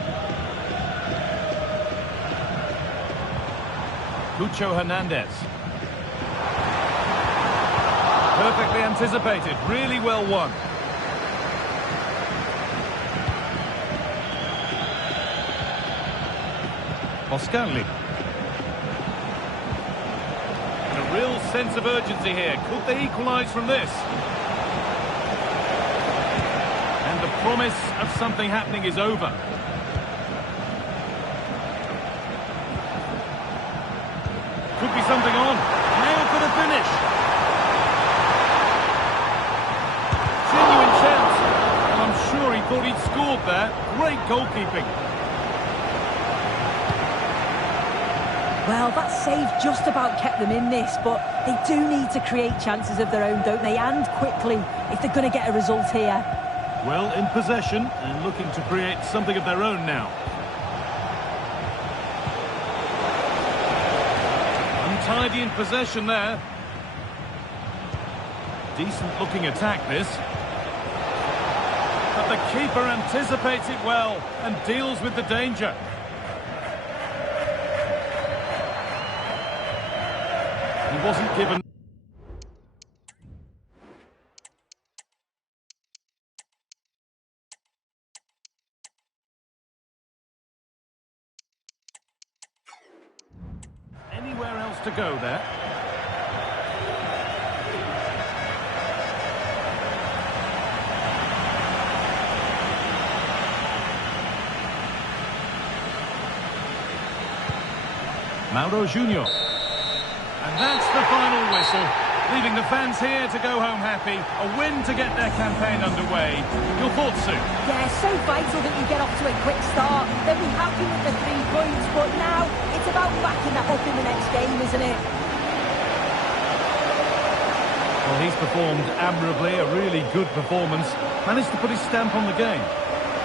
Lucho Hernandez. Perfectly anticipated, really well won. Boscanli. And a real sense of urgency here. Could they equalise from this? promise of something happening is over. Could be something on. Now for the finish. Genuine chance. And I'm sure he thought he'd scored there. Great goalkeeping. Well, that save just about kept them in this, but they do need to create chances of their own, don't they? And quickly, if they're going to get a result here. Well, in possession and looking to create something of their own now. Untidy in possession there. Decent looking attack this. But the keeper anticipates it well and deals with the danger. He wasn't given... anywhere else to go there. Mauro Junior. And that's the final whistle, leaving the fans here to go home happy. A win to get their campaign underway. Your thoughts, Sue? Yeah, so vital that you get off to a quick start. They'll be happy with the 3 points, but now it's about backing that up in the next game, isn't it? Well, he's performed admirably, a really good performance. Managed to put his stamp on the game.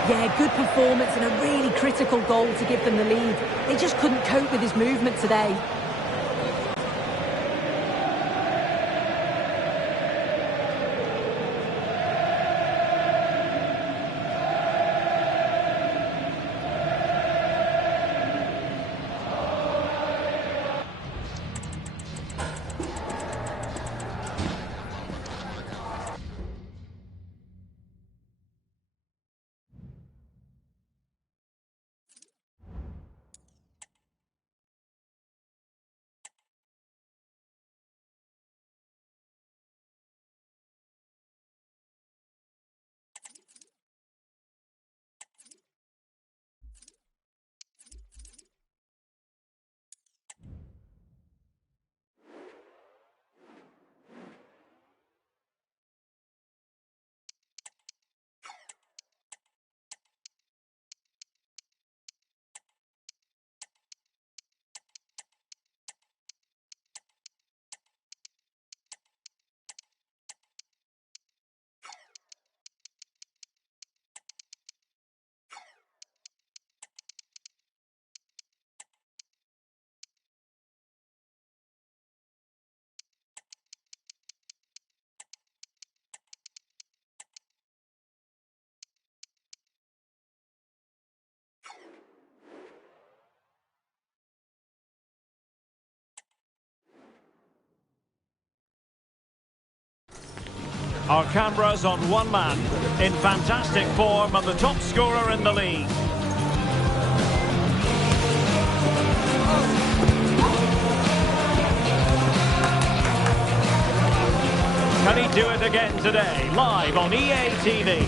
Yeah, good performance and a really critical goal to give them the lead. They just couldn't cope with his movement today. Our cameras on one man, in fantastic form and the top scorer in the league. Can he do it again today, live on EA TV?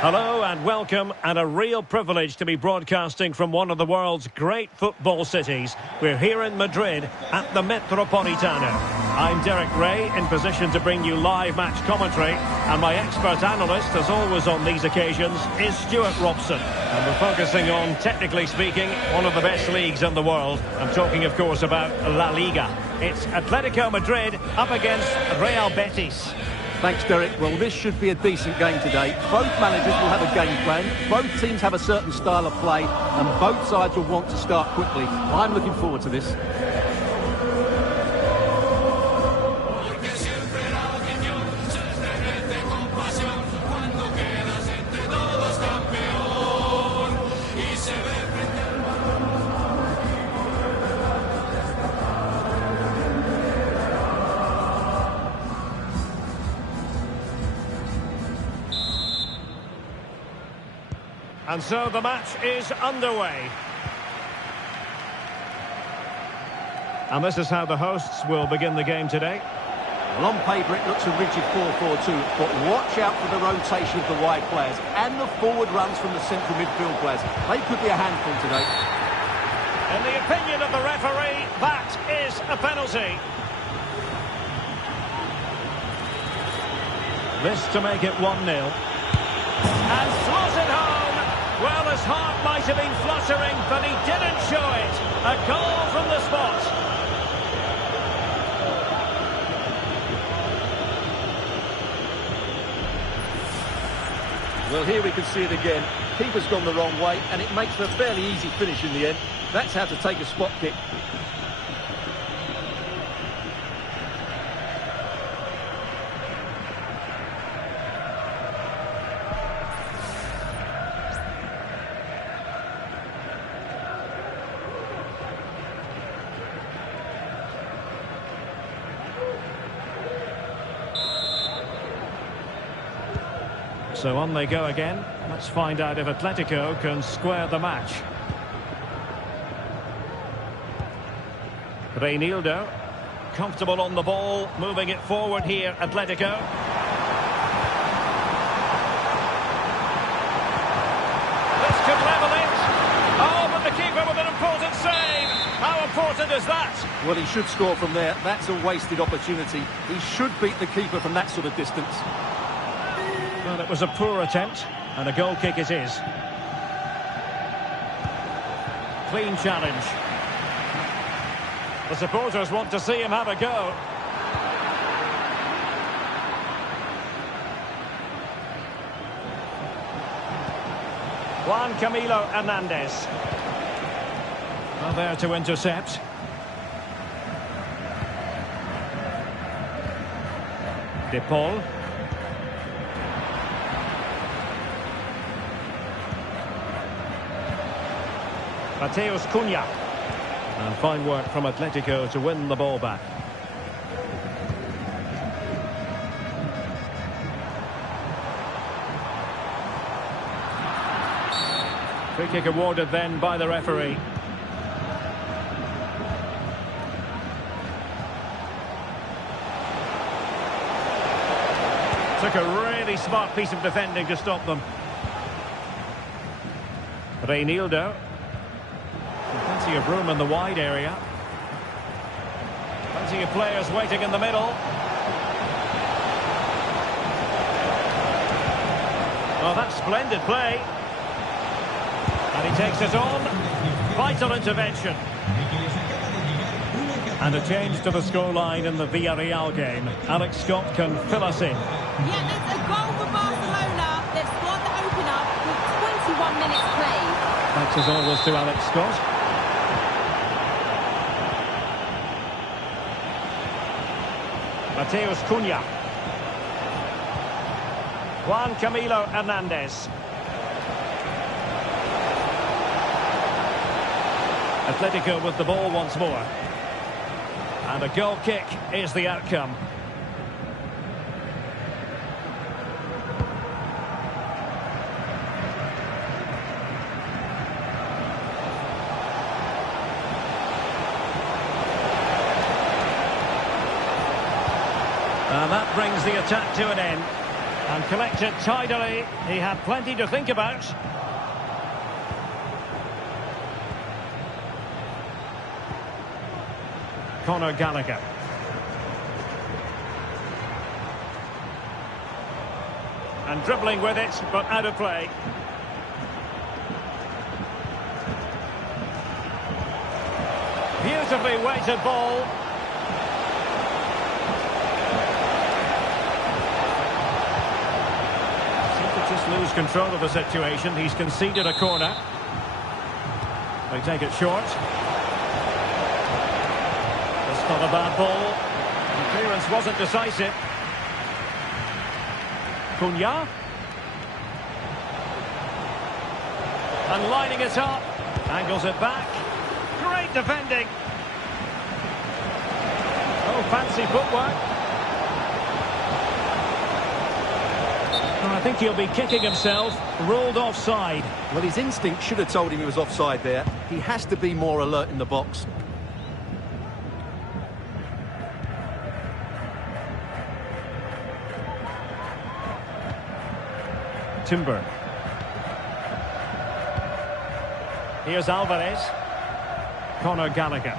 Hello and welcome, and a real privilege to be broadcasting from one of the world's great football cities. We're here in Madrid at the Metropolitano. I'm Derek Ray, in position to bring you live match commentary, and my expert analyst, as always on these occasions, is Stuart Robson. And we're focusing on, technically speaking, one of the best leagues in the world. I'm talking, of course, about La Liga. It's Atletico Madrid up against Real Betis. Thanks, Derek. Well, this should be a decent game today. Both managers will have a game plan. Both teams have a certain style of play, and both sides will want to start quickly. I'm looking forward to this. And so the match is underway. And this is how the hosts will begin the game today. Well, on paper it looks a rigid 4-4-2, but watch out for the rotation of the wide players and the forward runs from the central midfield players. They could be a handful today. In the opinion of the referee, that is a penalty. This to make it 1-0. And slotted home. Well, his heart might have been fluttering, but he didn't show it. A goal from the spot. Well, here we can see it again. Keeper's gone the wrong way, and it makes for a fairly easy finish in the end. That's how to take a spot kick. So on they go again. Let's find out if Atletico can square the match. Reinildo, comfortable on the ball, moving it forward here, Atletico. This could level it. Oh, but the keeper with an important save. How important is that? Well, he should score from there. That's a wasted opportunity. He should beat the keeper from that sort of distance. Well, it was a poor attempt, and a goal kick it is. Clean challenge. The supporters want to see him have a go. Juan Camilo Hernandez. Well, there to intercept. De Paul. Mateus Cunha. And fine work from Atletico to win the ball back. Free kick awarded then by the referee. Took a really smart piece of defending to stop them. Reinildo. Plenty of room in the wide area. Plenty of players waiting in the middle. Oh, that's splendid play. And he takes it on. Vital intervention. And a change to the scoreline in the Villarreal game. Alex Scott can fill us in. Yeah, it's a goal for Barcelona. They've scored the opener with 21 minutes played. Thanks as always to Alex Scott. Mateus Cunha. Juan Camilo Hernandez. Atletico with the ball once more. And a goal kick is the outcome. And that brings the attack to an end. And collected tidily. He had plenty to think about. Conor Gallagher. And dribbling with it, but out of play. Beautifully weighted ball. Just lose control of the situation. He's conceded a corner. They take it short. That's not a bad ball. The clearance wasn't decisive. Cunha. And lining it up. Angles it back. Great defending. Oh, fancy footwork. I think he'll be kicking himself. Ruled offside. Well, his instinct should have told him he was offside there. He has to be more alert in the box. Timber. Here's Alvarez. Conor Gallagher.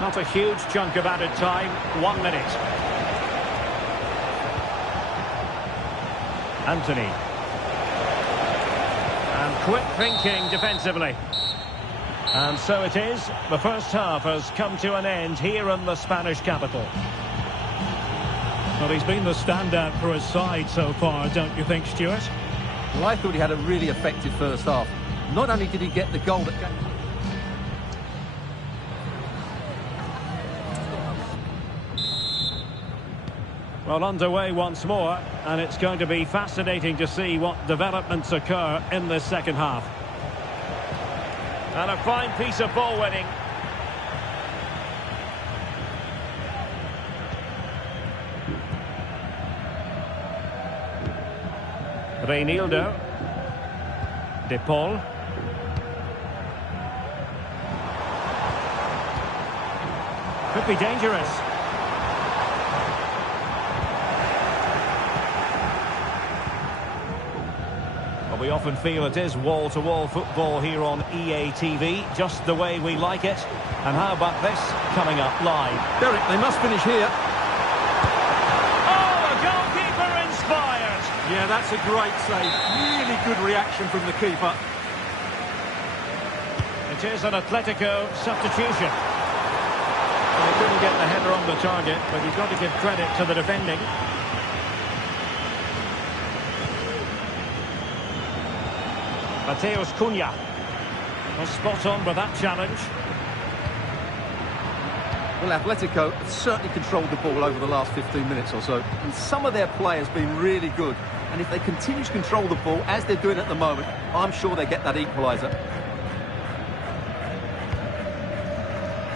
Not a huge chunk of added time. 1 minute. Anthony. And quick thinking defensively. And so it is. The first half has come to an end here in the Spanish capital. Well, he's been the standout for his side so far, don't you think, Stuart? Well, I thought he had a really effective first half. Not only did he get the goal that... Well, underway once more, and it's going to be fascinating to see what developments occur in this second half. And a fine piece of ball winning. Reinildo. De Paul. Could be dangerous. Well, we often feel it is wall-to-wall football here on EA TV, just the way we like it. And how about this coming up live? Derek, they must finish here. Yeah, that's a great save. Really good reaction from the keeper. It is an Atletico substitution. Well, he couldn't get the header on the target, but you've got to give credit to the defending. Mateus Cunha was spot on with that challenge. Well, Atletico have certainly controlled the ball over the last 15 minutes or so. And some of their players have been really good. And if they continue to control the ball, as they're doing at the moment, I'm sure they get that equaliser.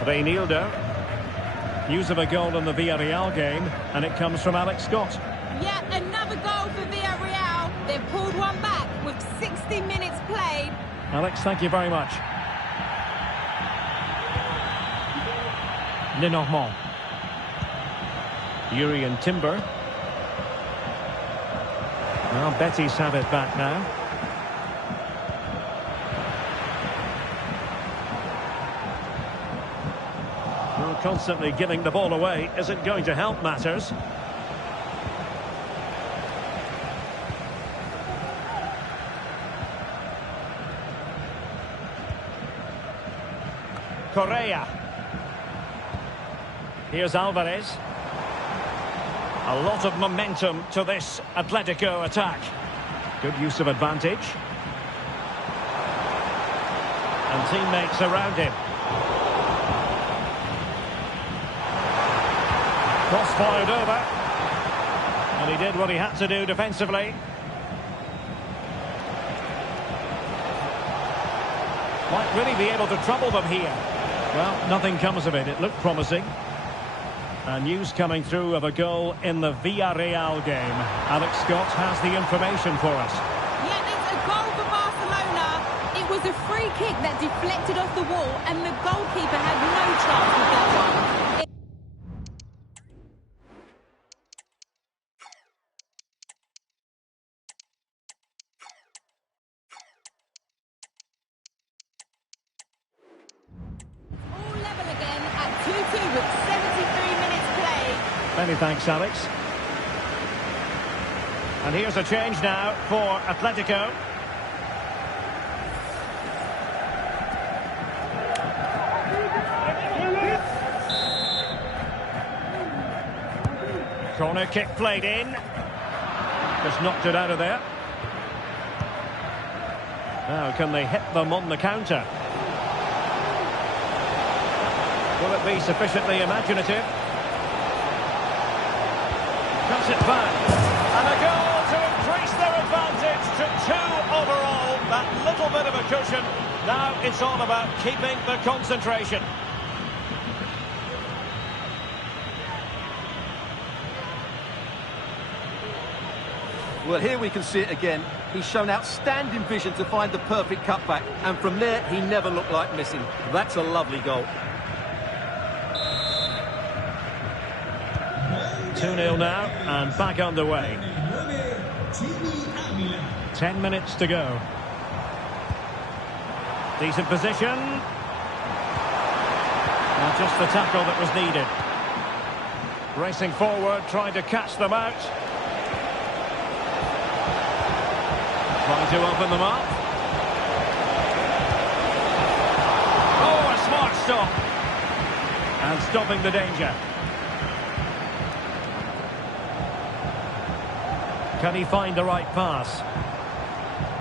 Reinildo. News of a goal in the Villarreal game, and it comes from Alex Scott. Yet another goal for Villarreal. They've pulled one back with 60 minutes played. Alex, thank you very much. Lenormand. Yuri and Timber. Well, Betis have it back now. Well, constantly giving the ball away isn't going to help matters. Correa. Here's Alvarez. A lot of momentum to this Atletico attack. Good use of advantage. And teammates around him. Cross fired over. And he did what he had to do defensively. Might really be able to trouble them here. Well, nothing comes of it. It looked promising. And news coming through of a goal in the Villarreal game. Alex Scott has the information for us. Yeah, it's a goal for Barcelona. It was a free kick that deflected off the wall, and the goalkeeper had no chance with that one. All level again at 2-2 with 73 minutes played. Many thanks, Alex. And here's a change now for Atletico. Corner kick played in. Just knocked it out of there. Now, can they hit them on the counter? Will it be sufficiently imaginative? Cuts it back. And a goal to increase their advantage to 2 overall. That little bit of a cushion. Now it's all about keeping the concentration. Well, here we can see it again. He's shown outstanding vision to find the perfect cutback. And from there, he never looked like missing. That's a lovely goal. 2-0 now, and back underway. 10 minutes to go. Decent position. And just the tackle that was needed. Racing forward, trying to catch them out. Trying to open them up. Oh, a smart stop. And stopping the danger. Can he find the right pass?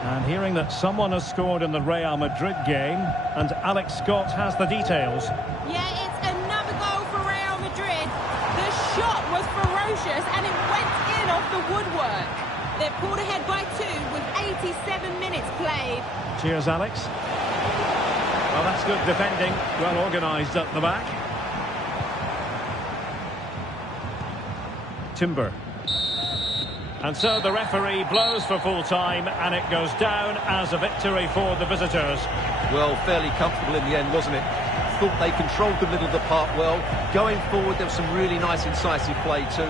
And hearing that someone has scored in the Real Madrid game, and Alex Scott has the details. Yeah, it's another goal for Real Madrid. The shot was ferocious and it went in off the woodwork. They're pulled ahead by 2 with 87 minutes played. Cheers, Alex. Well, that's good defending. Well organised at the back. Timber. And so the referee blows for full time, and it goes down as a victory for the visitors. Well, fairly comfortable in the end, wasn't it? Thought they controlled the middle of the park well. Going forward, there was some really nice incisive play too.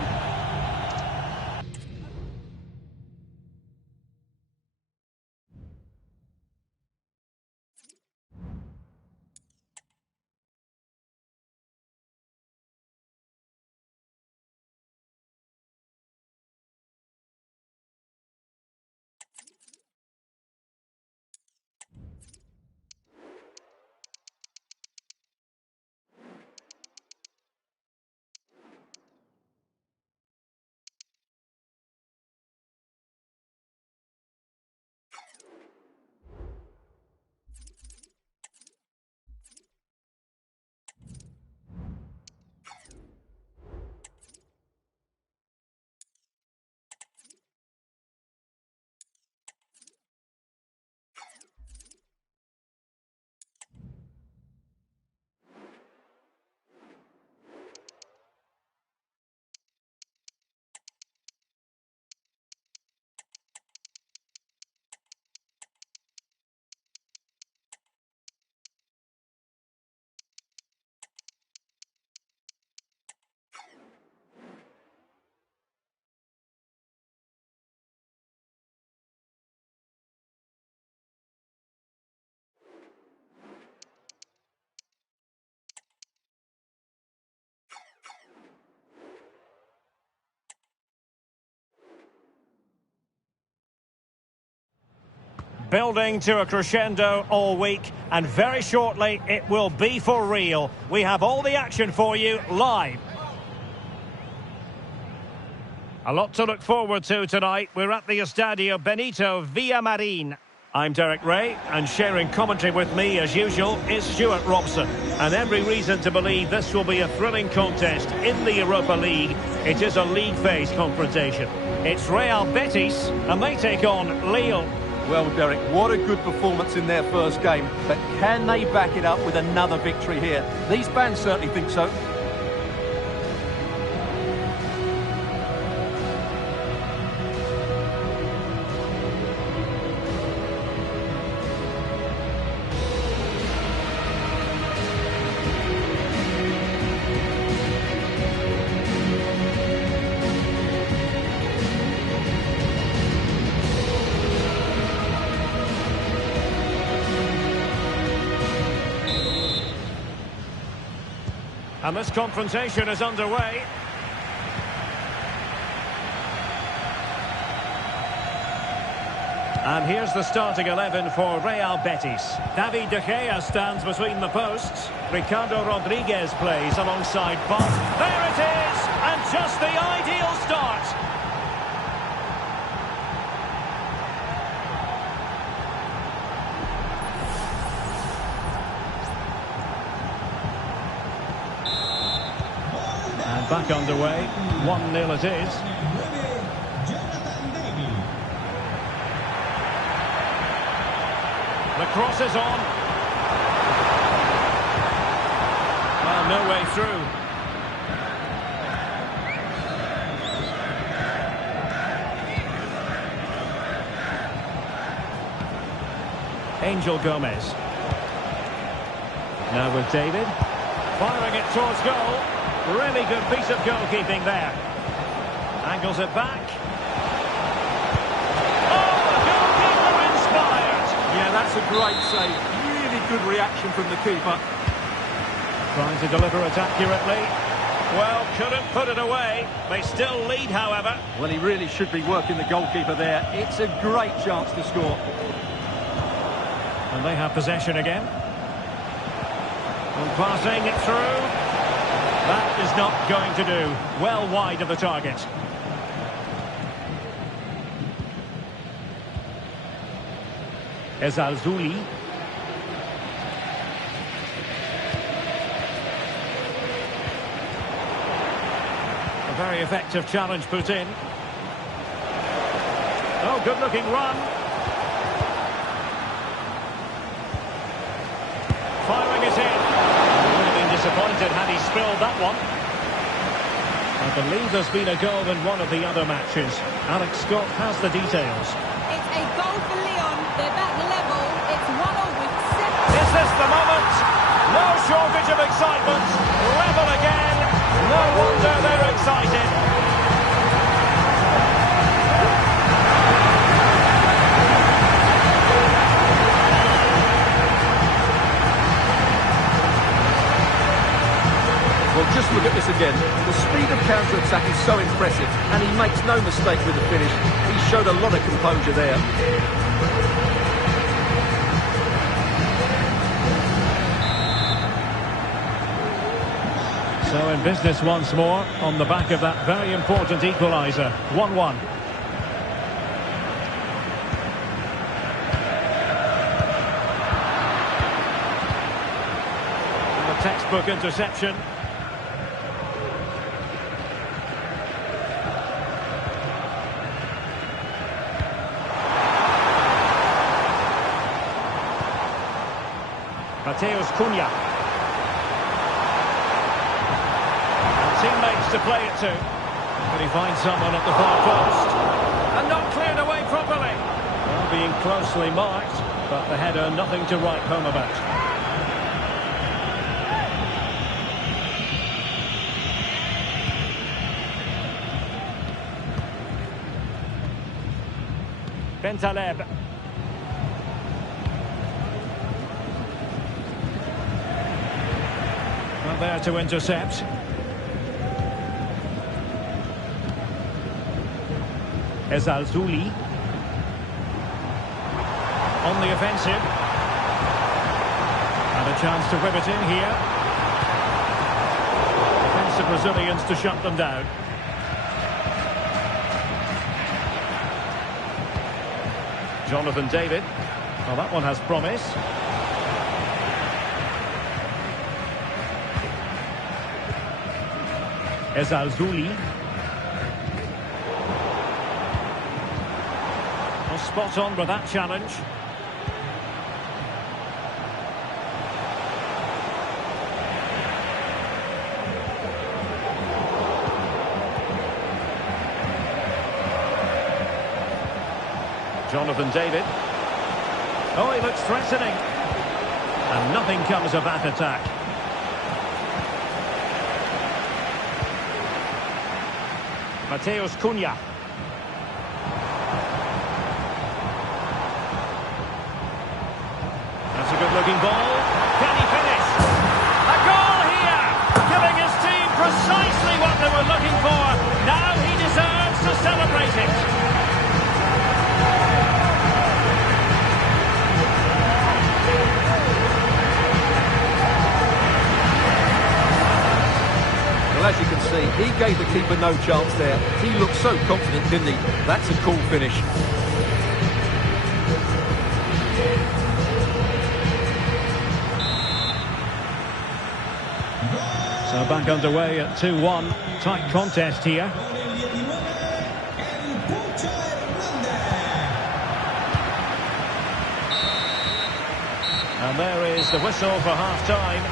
Building to a crescendo all week, and very shortly it will be for real. We have all the action for you live. A lot to look forward to tonight. We're at the Estadio Benito Villamarín. I'm Derek Ray, and sharing commentary with me as usual is Stuart Robson. And every reason to believe this will be a thrilling contest in the Europa League. It is a league phase confrontation. It's Real Betis, and they take on Lille. Well, Derek, what a good performance in their first game. But can they back it up with another victory here? These fans certainly think so. And this confrontation is underway. And here's the starting 11 for Real Betis. David De Gea stands between the posts. Ricardo Rodriguez plays alongside Bartra. There it is! And just the ideal start. Back underway, 1-0 it is. The cross is on. Well, no way through. Angel Gomez. Now with David. Firing it towards goal. Really good piece of goalkeeping there. Angles it back. Oh, the goalkeeper! great save. Really good reaction from the keeper. Trying to deliver it accurately. Well, couldn't put it away. They still lead, however. Well, he really should be working the goalkeeper there. It's a great chance to score. And they have possession again. And passing it through. That is not going to do. Well wide of the target. Ezalzouli. A very effective challenge put in. Oh, good-looking run. Firing it in. He would have been disappointed had he spilled that one. I believe there's been a goal in one of the other matches. Alex Scott has the details. It's a goal for Lyon. They're back level. It's 1-0 with 7. Is this the moment? No shortage of excitement. Level again. No wonder they're excited. Well, just look at this again. The speed of counter-attack is so impressive, and he makes no mistake with the finish. He showed a lot of composure there. So in business once more, on the back of that very important equaliser. 1-1. And the textbook interception. Mateus Cunha. Teammates to play it to. But he finds someone at the far post. And not cleared away properly. Well, being closely marked, but the header nothing to write home about. Bentaleb. Well, there to intercept. Ezalzouli on the offensive, and a chance to whip it in here. Defensive Brazilians to shut them down. Jonathan David. Well, that one has promise. Ezalzouli. Spot on with that challenge. Jonathan David. Oh, he looks threatening. And nothing comes of that attack. Mateus Cunha. Good-looking ball. Can he finish? A goal here! Giving his team precisely what they were looking for. Now he deserves to celebrate it. Well, as you can see, he gave the keeper no chance there. He looked so confident, didn't he? That's a cool finish. So back underway at 2-1. Tight contest here. And there is the whistle for half-time.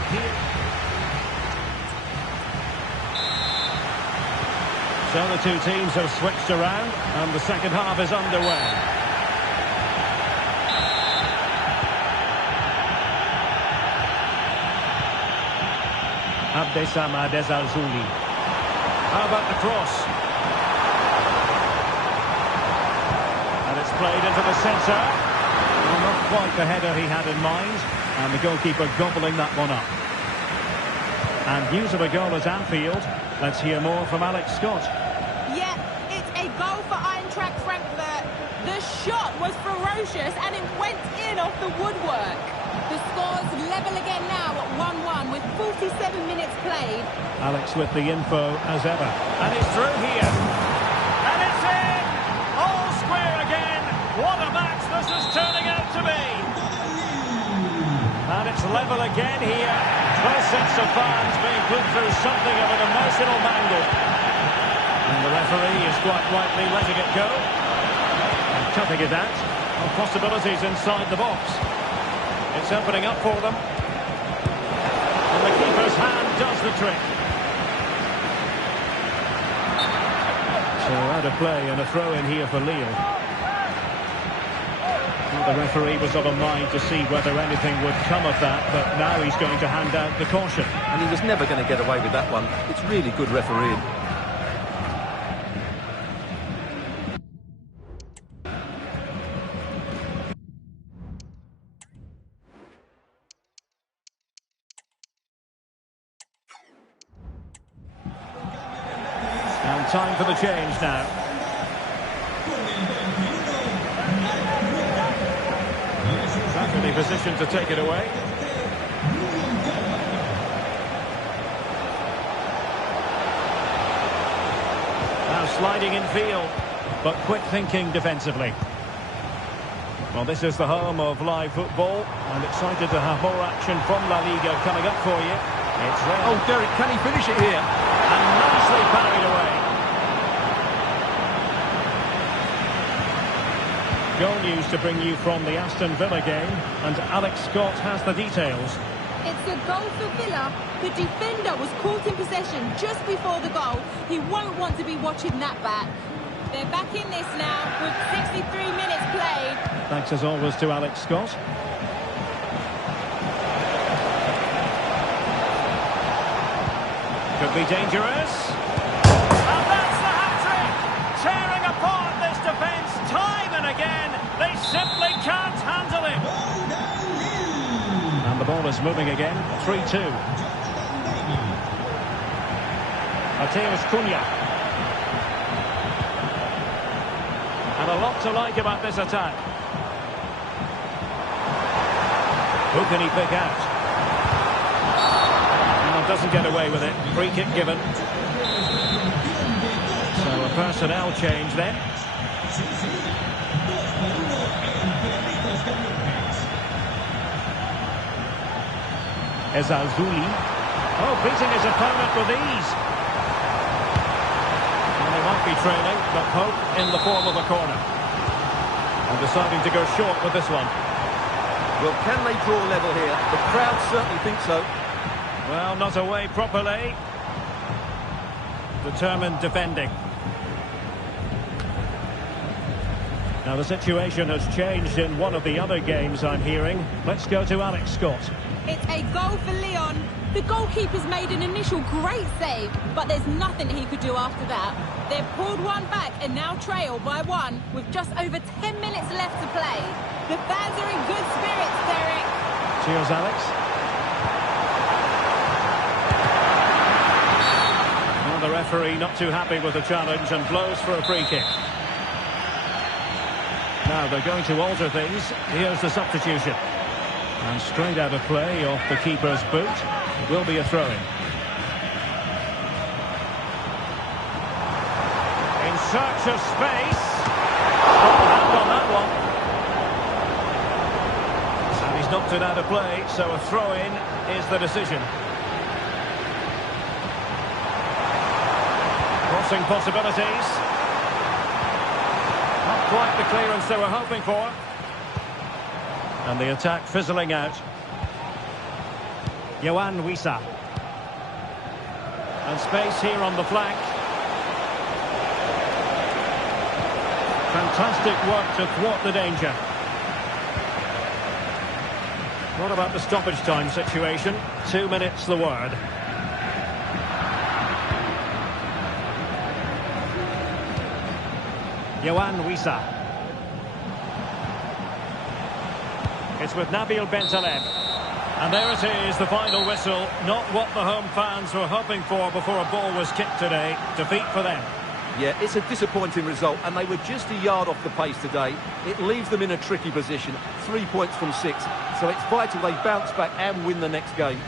So the two teams have switched around and the second half is underway. Abdessamad Ezalzouli. How about the cross? And it's played into the centre. Well, not quite the header he had in mind, and the goalkeeper gobbling that one up. And news of a goal at Anfield. Let's hear more from Alex Scott. Yeah, it's a goal for Eintracht Frankfurt. The shot was ferocious and it went in off the woodwork. The score's level again now at 1-1 with 47 minutes played. Alex with the info as ever. And it's through here. And it's in! All square again. What a match this is turning out to be. And it's level again here. Both sets of fans being put through something of an emotional mangle. And the referee is quite rightly letting it go. And cutting it out. Possibilities inside the box. It's opening up for them. And the keeper's hand does the trick. So out of play and a throw in here for Lille. Well, the referee was of a mind to see whether anything would come of that, but now he's going to hand out the caution. And he was never going to get away with that one. It's really good refereeing. And time for the change now. Perfectly positioned to take it away. Now sliding in field, but quick thinking defensively. Well, this is the home of live football, and excited to have more action from La Liga coming up for you. It's Real. Oh, Derek, can he finish it here? And nicely parried away. Goal news to bring you from the Aston Villa game, and Alex Scott has the details. It's a goal for Villa. The defender was caught in possession just before the goal. He won't want to be watching that back. They're back in this now with 63 minutes played. Thanks as always to Alex Scott. Could be dangerous. And that's the hat-trick! Tearing apart this defence time and again. They simply can't handle it. And the ball is moving again. 3-2. Mateus Cunha. And a lot to like about this attack. Who can he pick out? Well, doesn't get away with it. Free kick given. So a personnel change then. Ezazuli. Oh, beating his opponent with ease. Well, they might be trailing, but hope in the form of a corner. And deciding to go short with this one. Well, can they draw level here? The crowd certainly think so. Well, not away properly. Determined defending. Now the situation has changed in one of the other games I'm hearing. Let's go to Alex Scott. It's a goal for Lyon. The goalkeeper's made an initial great save, but there's nothing he could do after that. They've pulled one back and now trail by one with just over 10 minutes left to play. The fans are in good spirits, Derek. Cheers, Alex. Well, the referee not too happy with the challenge and blows for a free kick. Now they're going to alter things. Here's the substitution. And straight out of play off the keeper's boot. It will be a throw-in. In search of space. Got the hand on that one. And he's knocked it out of play, so a throw-in is the decision. Crossing possibilities. Not quite the clearance they were hoping for. And the attack fizzling out. Yohan Wissa. And space here on the flank. Fantastic work to thwart the danger. What about the stoppage time situation? 2 minutes the word. Yohan Wissa. It's with Nabil Bentaleb. And there it is, the final whistle. Not what the home fans were hoping for before a ball was kicked today. Defeat for them. Yeah, it's a disappointing result, and they were just a yard off the pace today. It leaves them in a tricky position, 3 points from 6. So it's vital they bounce back and win the next game.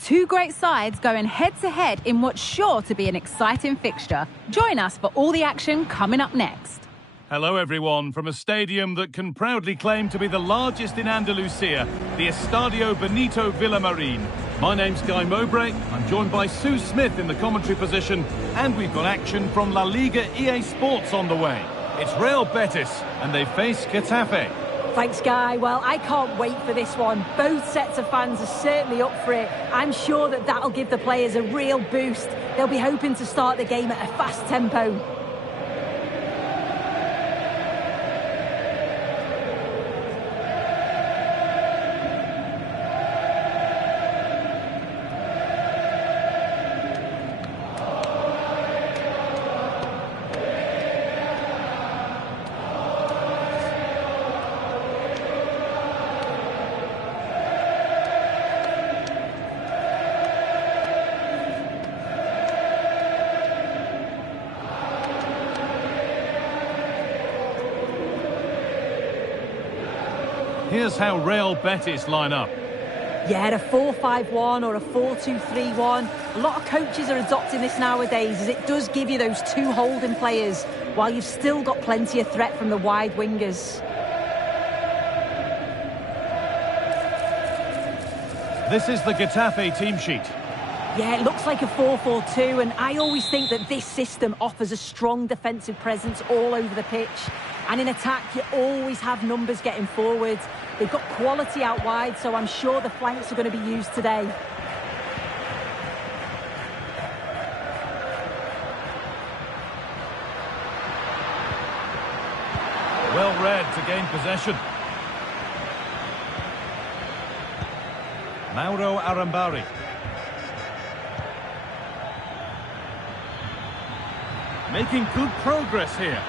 Two great sides going head-to-head in what's sure to be an exciting fixture. Join us for all the action coming up next. Hello everyone, from a stadium that can proudly claim to be the largest in Andalusia, the Estadio Benito Villamarín. My name's Guy Mowbray, I'm joined by Sue Smith in the commentary position, and we've got action from La Liga EA Sports on the way. It's Real Betis, and they face Getafe. Thanks, Guy. Well, I can't wait for this one. Both sets of fans are certainly up for it. I'm sure that'll give the players a real boost. They'll be hoping to start the game at a fast tempo. Here's how Real Betis line up. Yeah, a 4-5-1 or a 4-2-3-1. A lot of coaches are adopting this nowadays, as it does give you those two holding players, while you've still got plenty of threat from the wide wingers. This is the Getafe team sheet. Yeah, it looks like a 4-4-2, and I always think that this system offers a strong defensive presence all over the pitch. And in attack, you always have numbers getting forward. They've got quality out wide, so I'm sure the flanks are going to be used today. Well read to gain possession. Mauro Arambari. Making good progress here.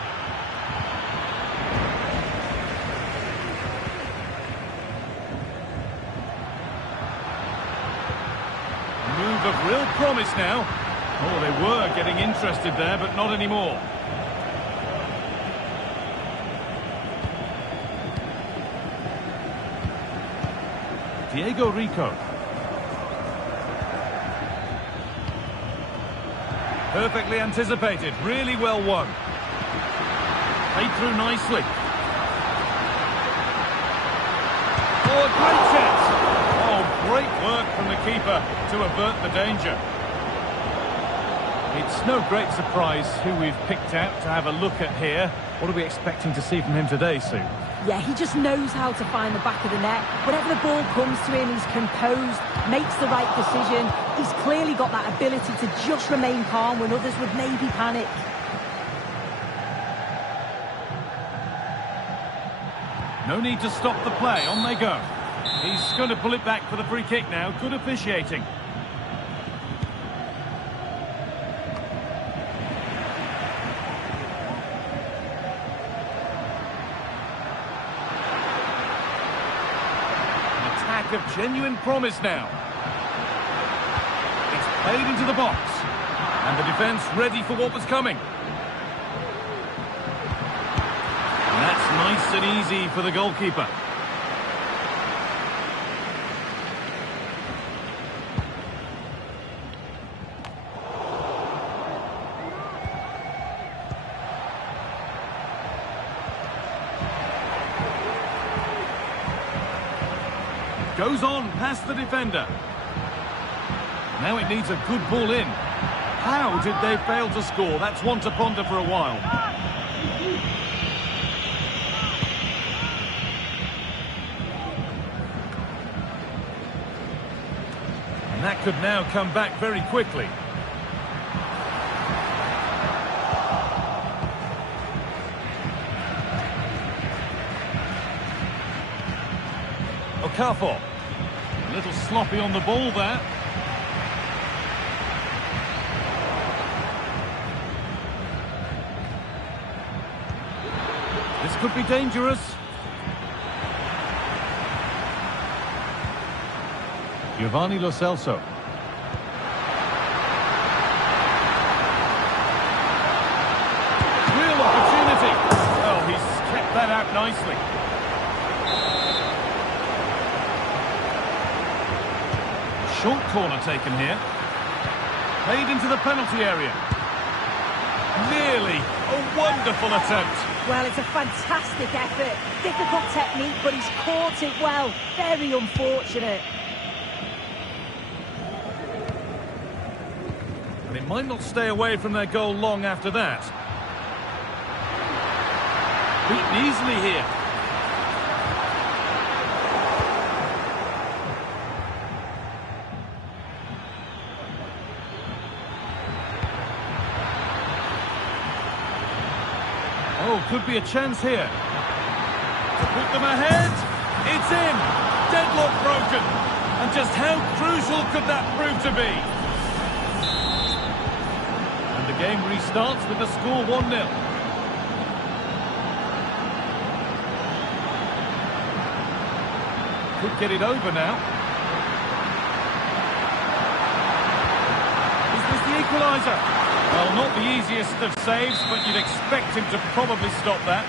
Move of real promise now. Oh, they were getting interested there, but not anymore. Diego Rico. Perfectly anticipated, really well won. Played through nicely. Oh, a great chance. Oh, great work from the keeper to avert the danger. It's no great surprise who we've picked out to have a look at here. What are we expecting to see from him today, Sue? Yeah, he just knows how to find the back of the net. Whenever the ball comes to him, he's composed, makes the right decision. He's clearly got that ability to just remain calm when others would maybe panic. No need to stop the play, on they go. He's going to pull it back for the free kick now. Good officiating. An attack of genuine promise now. It's played into the box. And the defence ready for what was coming. That's nice and easy for the goalkeeper. Goes on past the defender. Now it needs a good ball in. How did they fail to score? That's one to ponder for a while. And that could now come back very quickly. Okafor. A little sloppy on the ball there. This could be dangerous. Giovanni Lo Celso. Real opportunity. Oh, he's kept that out nicely. Short corner taken here. Played into the penalty area. Nearly a wonderful attempt. Well, it's a fantastic effort. Difficult technique, but he's caught it well. Very unfortunate. And it might not stay away from their goal long after that. Beaten easily here. Oh, could be a chance here. To put them ahead. It's in. Deadlock broken. And just how crucial could that prove to be? And the game restarts with the score 1-0. Could get it over now. Is this the equaliser? Well, not the easiest of saves, but you'd expect him to probably stop that.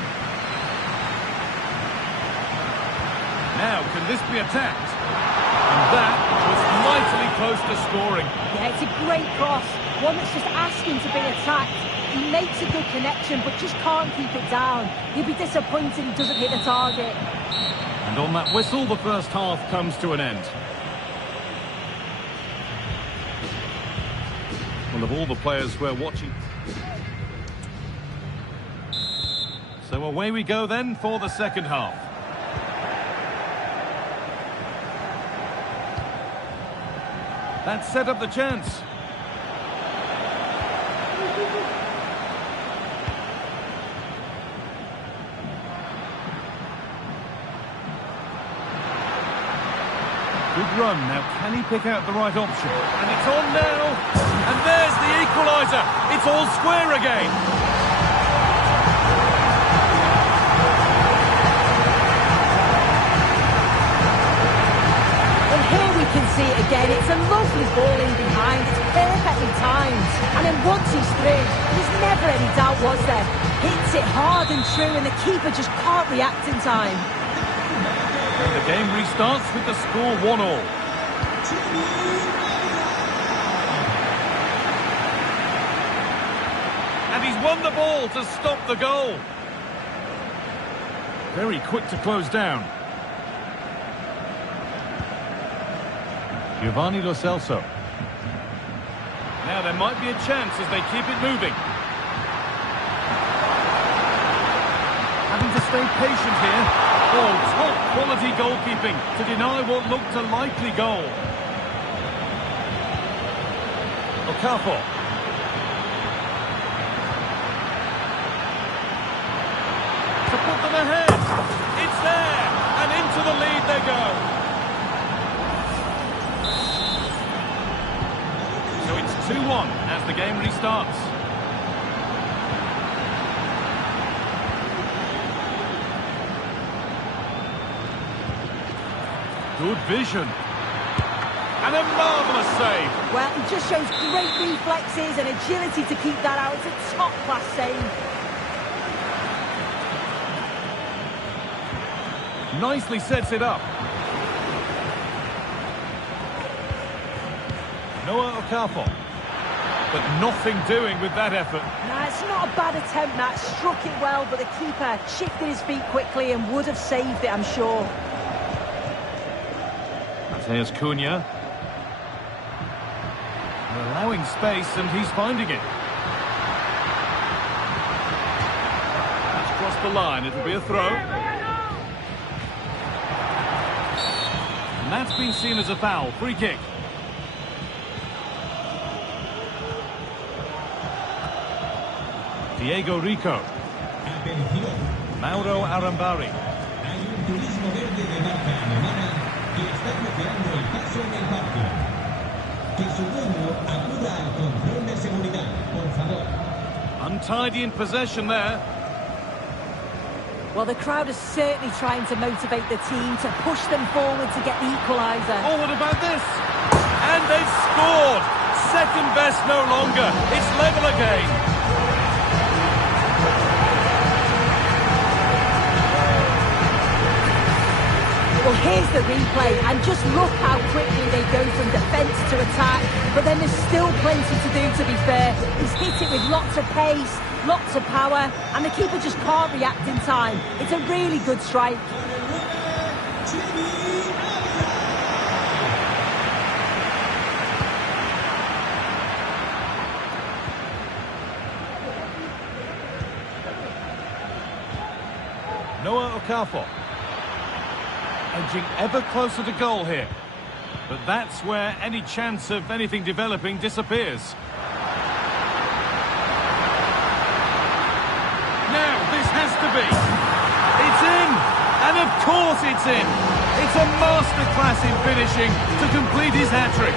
Now, can this be attacked? And that was mightily close to scoring. Yeah, it's a great cross. One that's just asking to be attacked. He makes a good connection, but just can't keep it down. He'll be disappointed he doesn't hit the target. And on that whistle, the first half comes to an end. Well, of all the players we're watching. So away we go then for the second half. That set up the chance. Good run. Now, can he pick out the right option? And it's on now. And there's the equaliser. It's all square again. And here we can see it again. It's a lovely ball in behind. It's perfectly timed. And then once he's through, there's never any doubt, was there? Hits it hard and true, and the keeper just can't react in time. And the game restarts with the score 1-1. And he's won the ball to stop the goal. Very quick to close down. Giovanni Lo Celso. Now there might be a chance as they keep it moving. Having to stay patient here. Oh, top quality goalkeeping to deny what looked a likely goal. Okafor. To put them ahead. It's there. And into the lead they go. So it's 2-1 as the game restarts. Good vision. And a marvellous save. Well, he just shows great reflexes and agility to keep that out. It's a top-class save. Nicely sets it up. Noah Okafor. But nothing doing with that effort. Nah, it's not a bad attempt, that. Struck it well, but the keeper shifted his feet quickly and would have saved it, I'm sure. There's Cunha. They're allowing space and he's finding it. That's crossed the line, it'll be a throw. And that's been seen as a foul, free kick. Diego Rico. Mauro Arambari. Hay un turismo verde de marca alemana que está bloqueando el paso en el parque. Que su dueño acuda al control de seguridad, por favor. Untidy in possession there. Well, the crowd is certainly trying to motivate the team to push them forward to get the equaliser. Oh, what about this? And they've scored! Second best no longer. It's level again. Well, here's the replay, and just look how quickly they go from defence to attack. But then there's still plenty to do, to be fair. He's hit it with lots of pace, lots of power, and the keeper just can't react in time. It's a really good strike. Noah Okafor. Edging ever closer to goal here. But that's where any chance of anything developing disappears. Now, this has to be. It's in! And of course it's in! It's a masterclass in finishing to complete his hat-trick.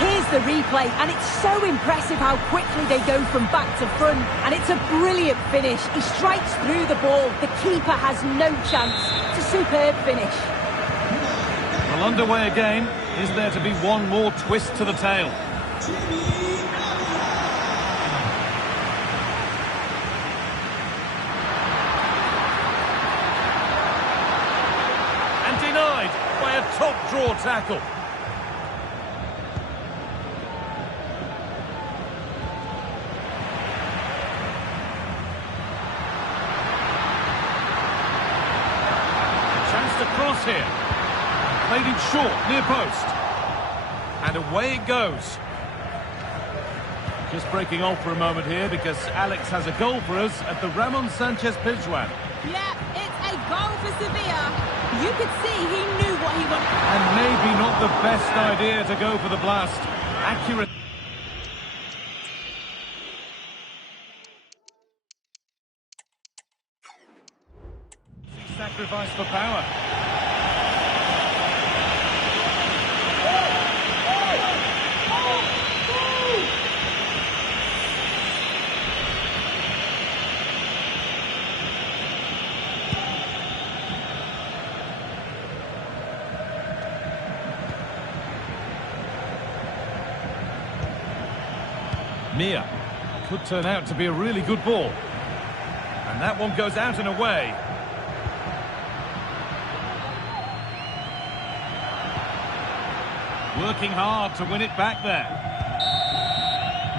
Here's the replay, and it's so impressive how quickly they go from back to front, and it's a brilliant finish. He strikes through the ball, the keeper has no chance. It's a superb finish. Well, underway again. Is there to be one more twist to the tail? And denied by a top draw tackle. Cross here. Played it short, near post. And away it goes. Just breaking off for a moment here because Alex has a goal for us at the Ramon Sanchez Pizjuan. Yeah, it's a goal for Sevilla. You could see he knew what he wanted. And maybe not the best idea to go for the blast. Accurate. sacrifice for power. Mia. Could turn out to be a really good ball. And that one goes out and away. Working hard to win it back there.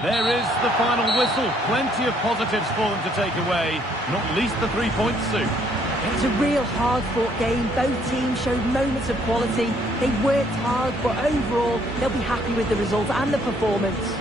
There is the final whistle. Plenty of positives for them to take away. Not least the 3 points, Sue. It was a real hard-fought game. Both teams showed moments of quality. They worked hard, but overall, they'll be happy with the result and the performance.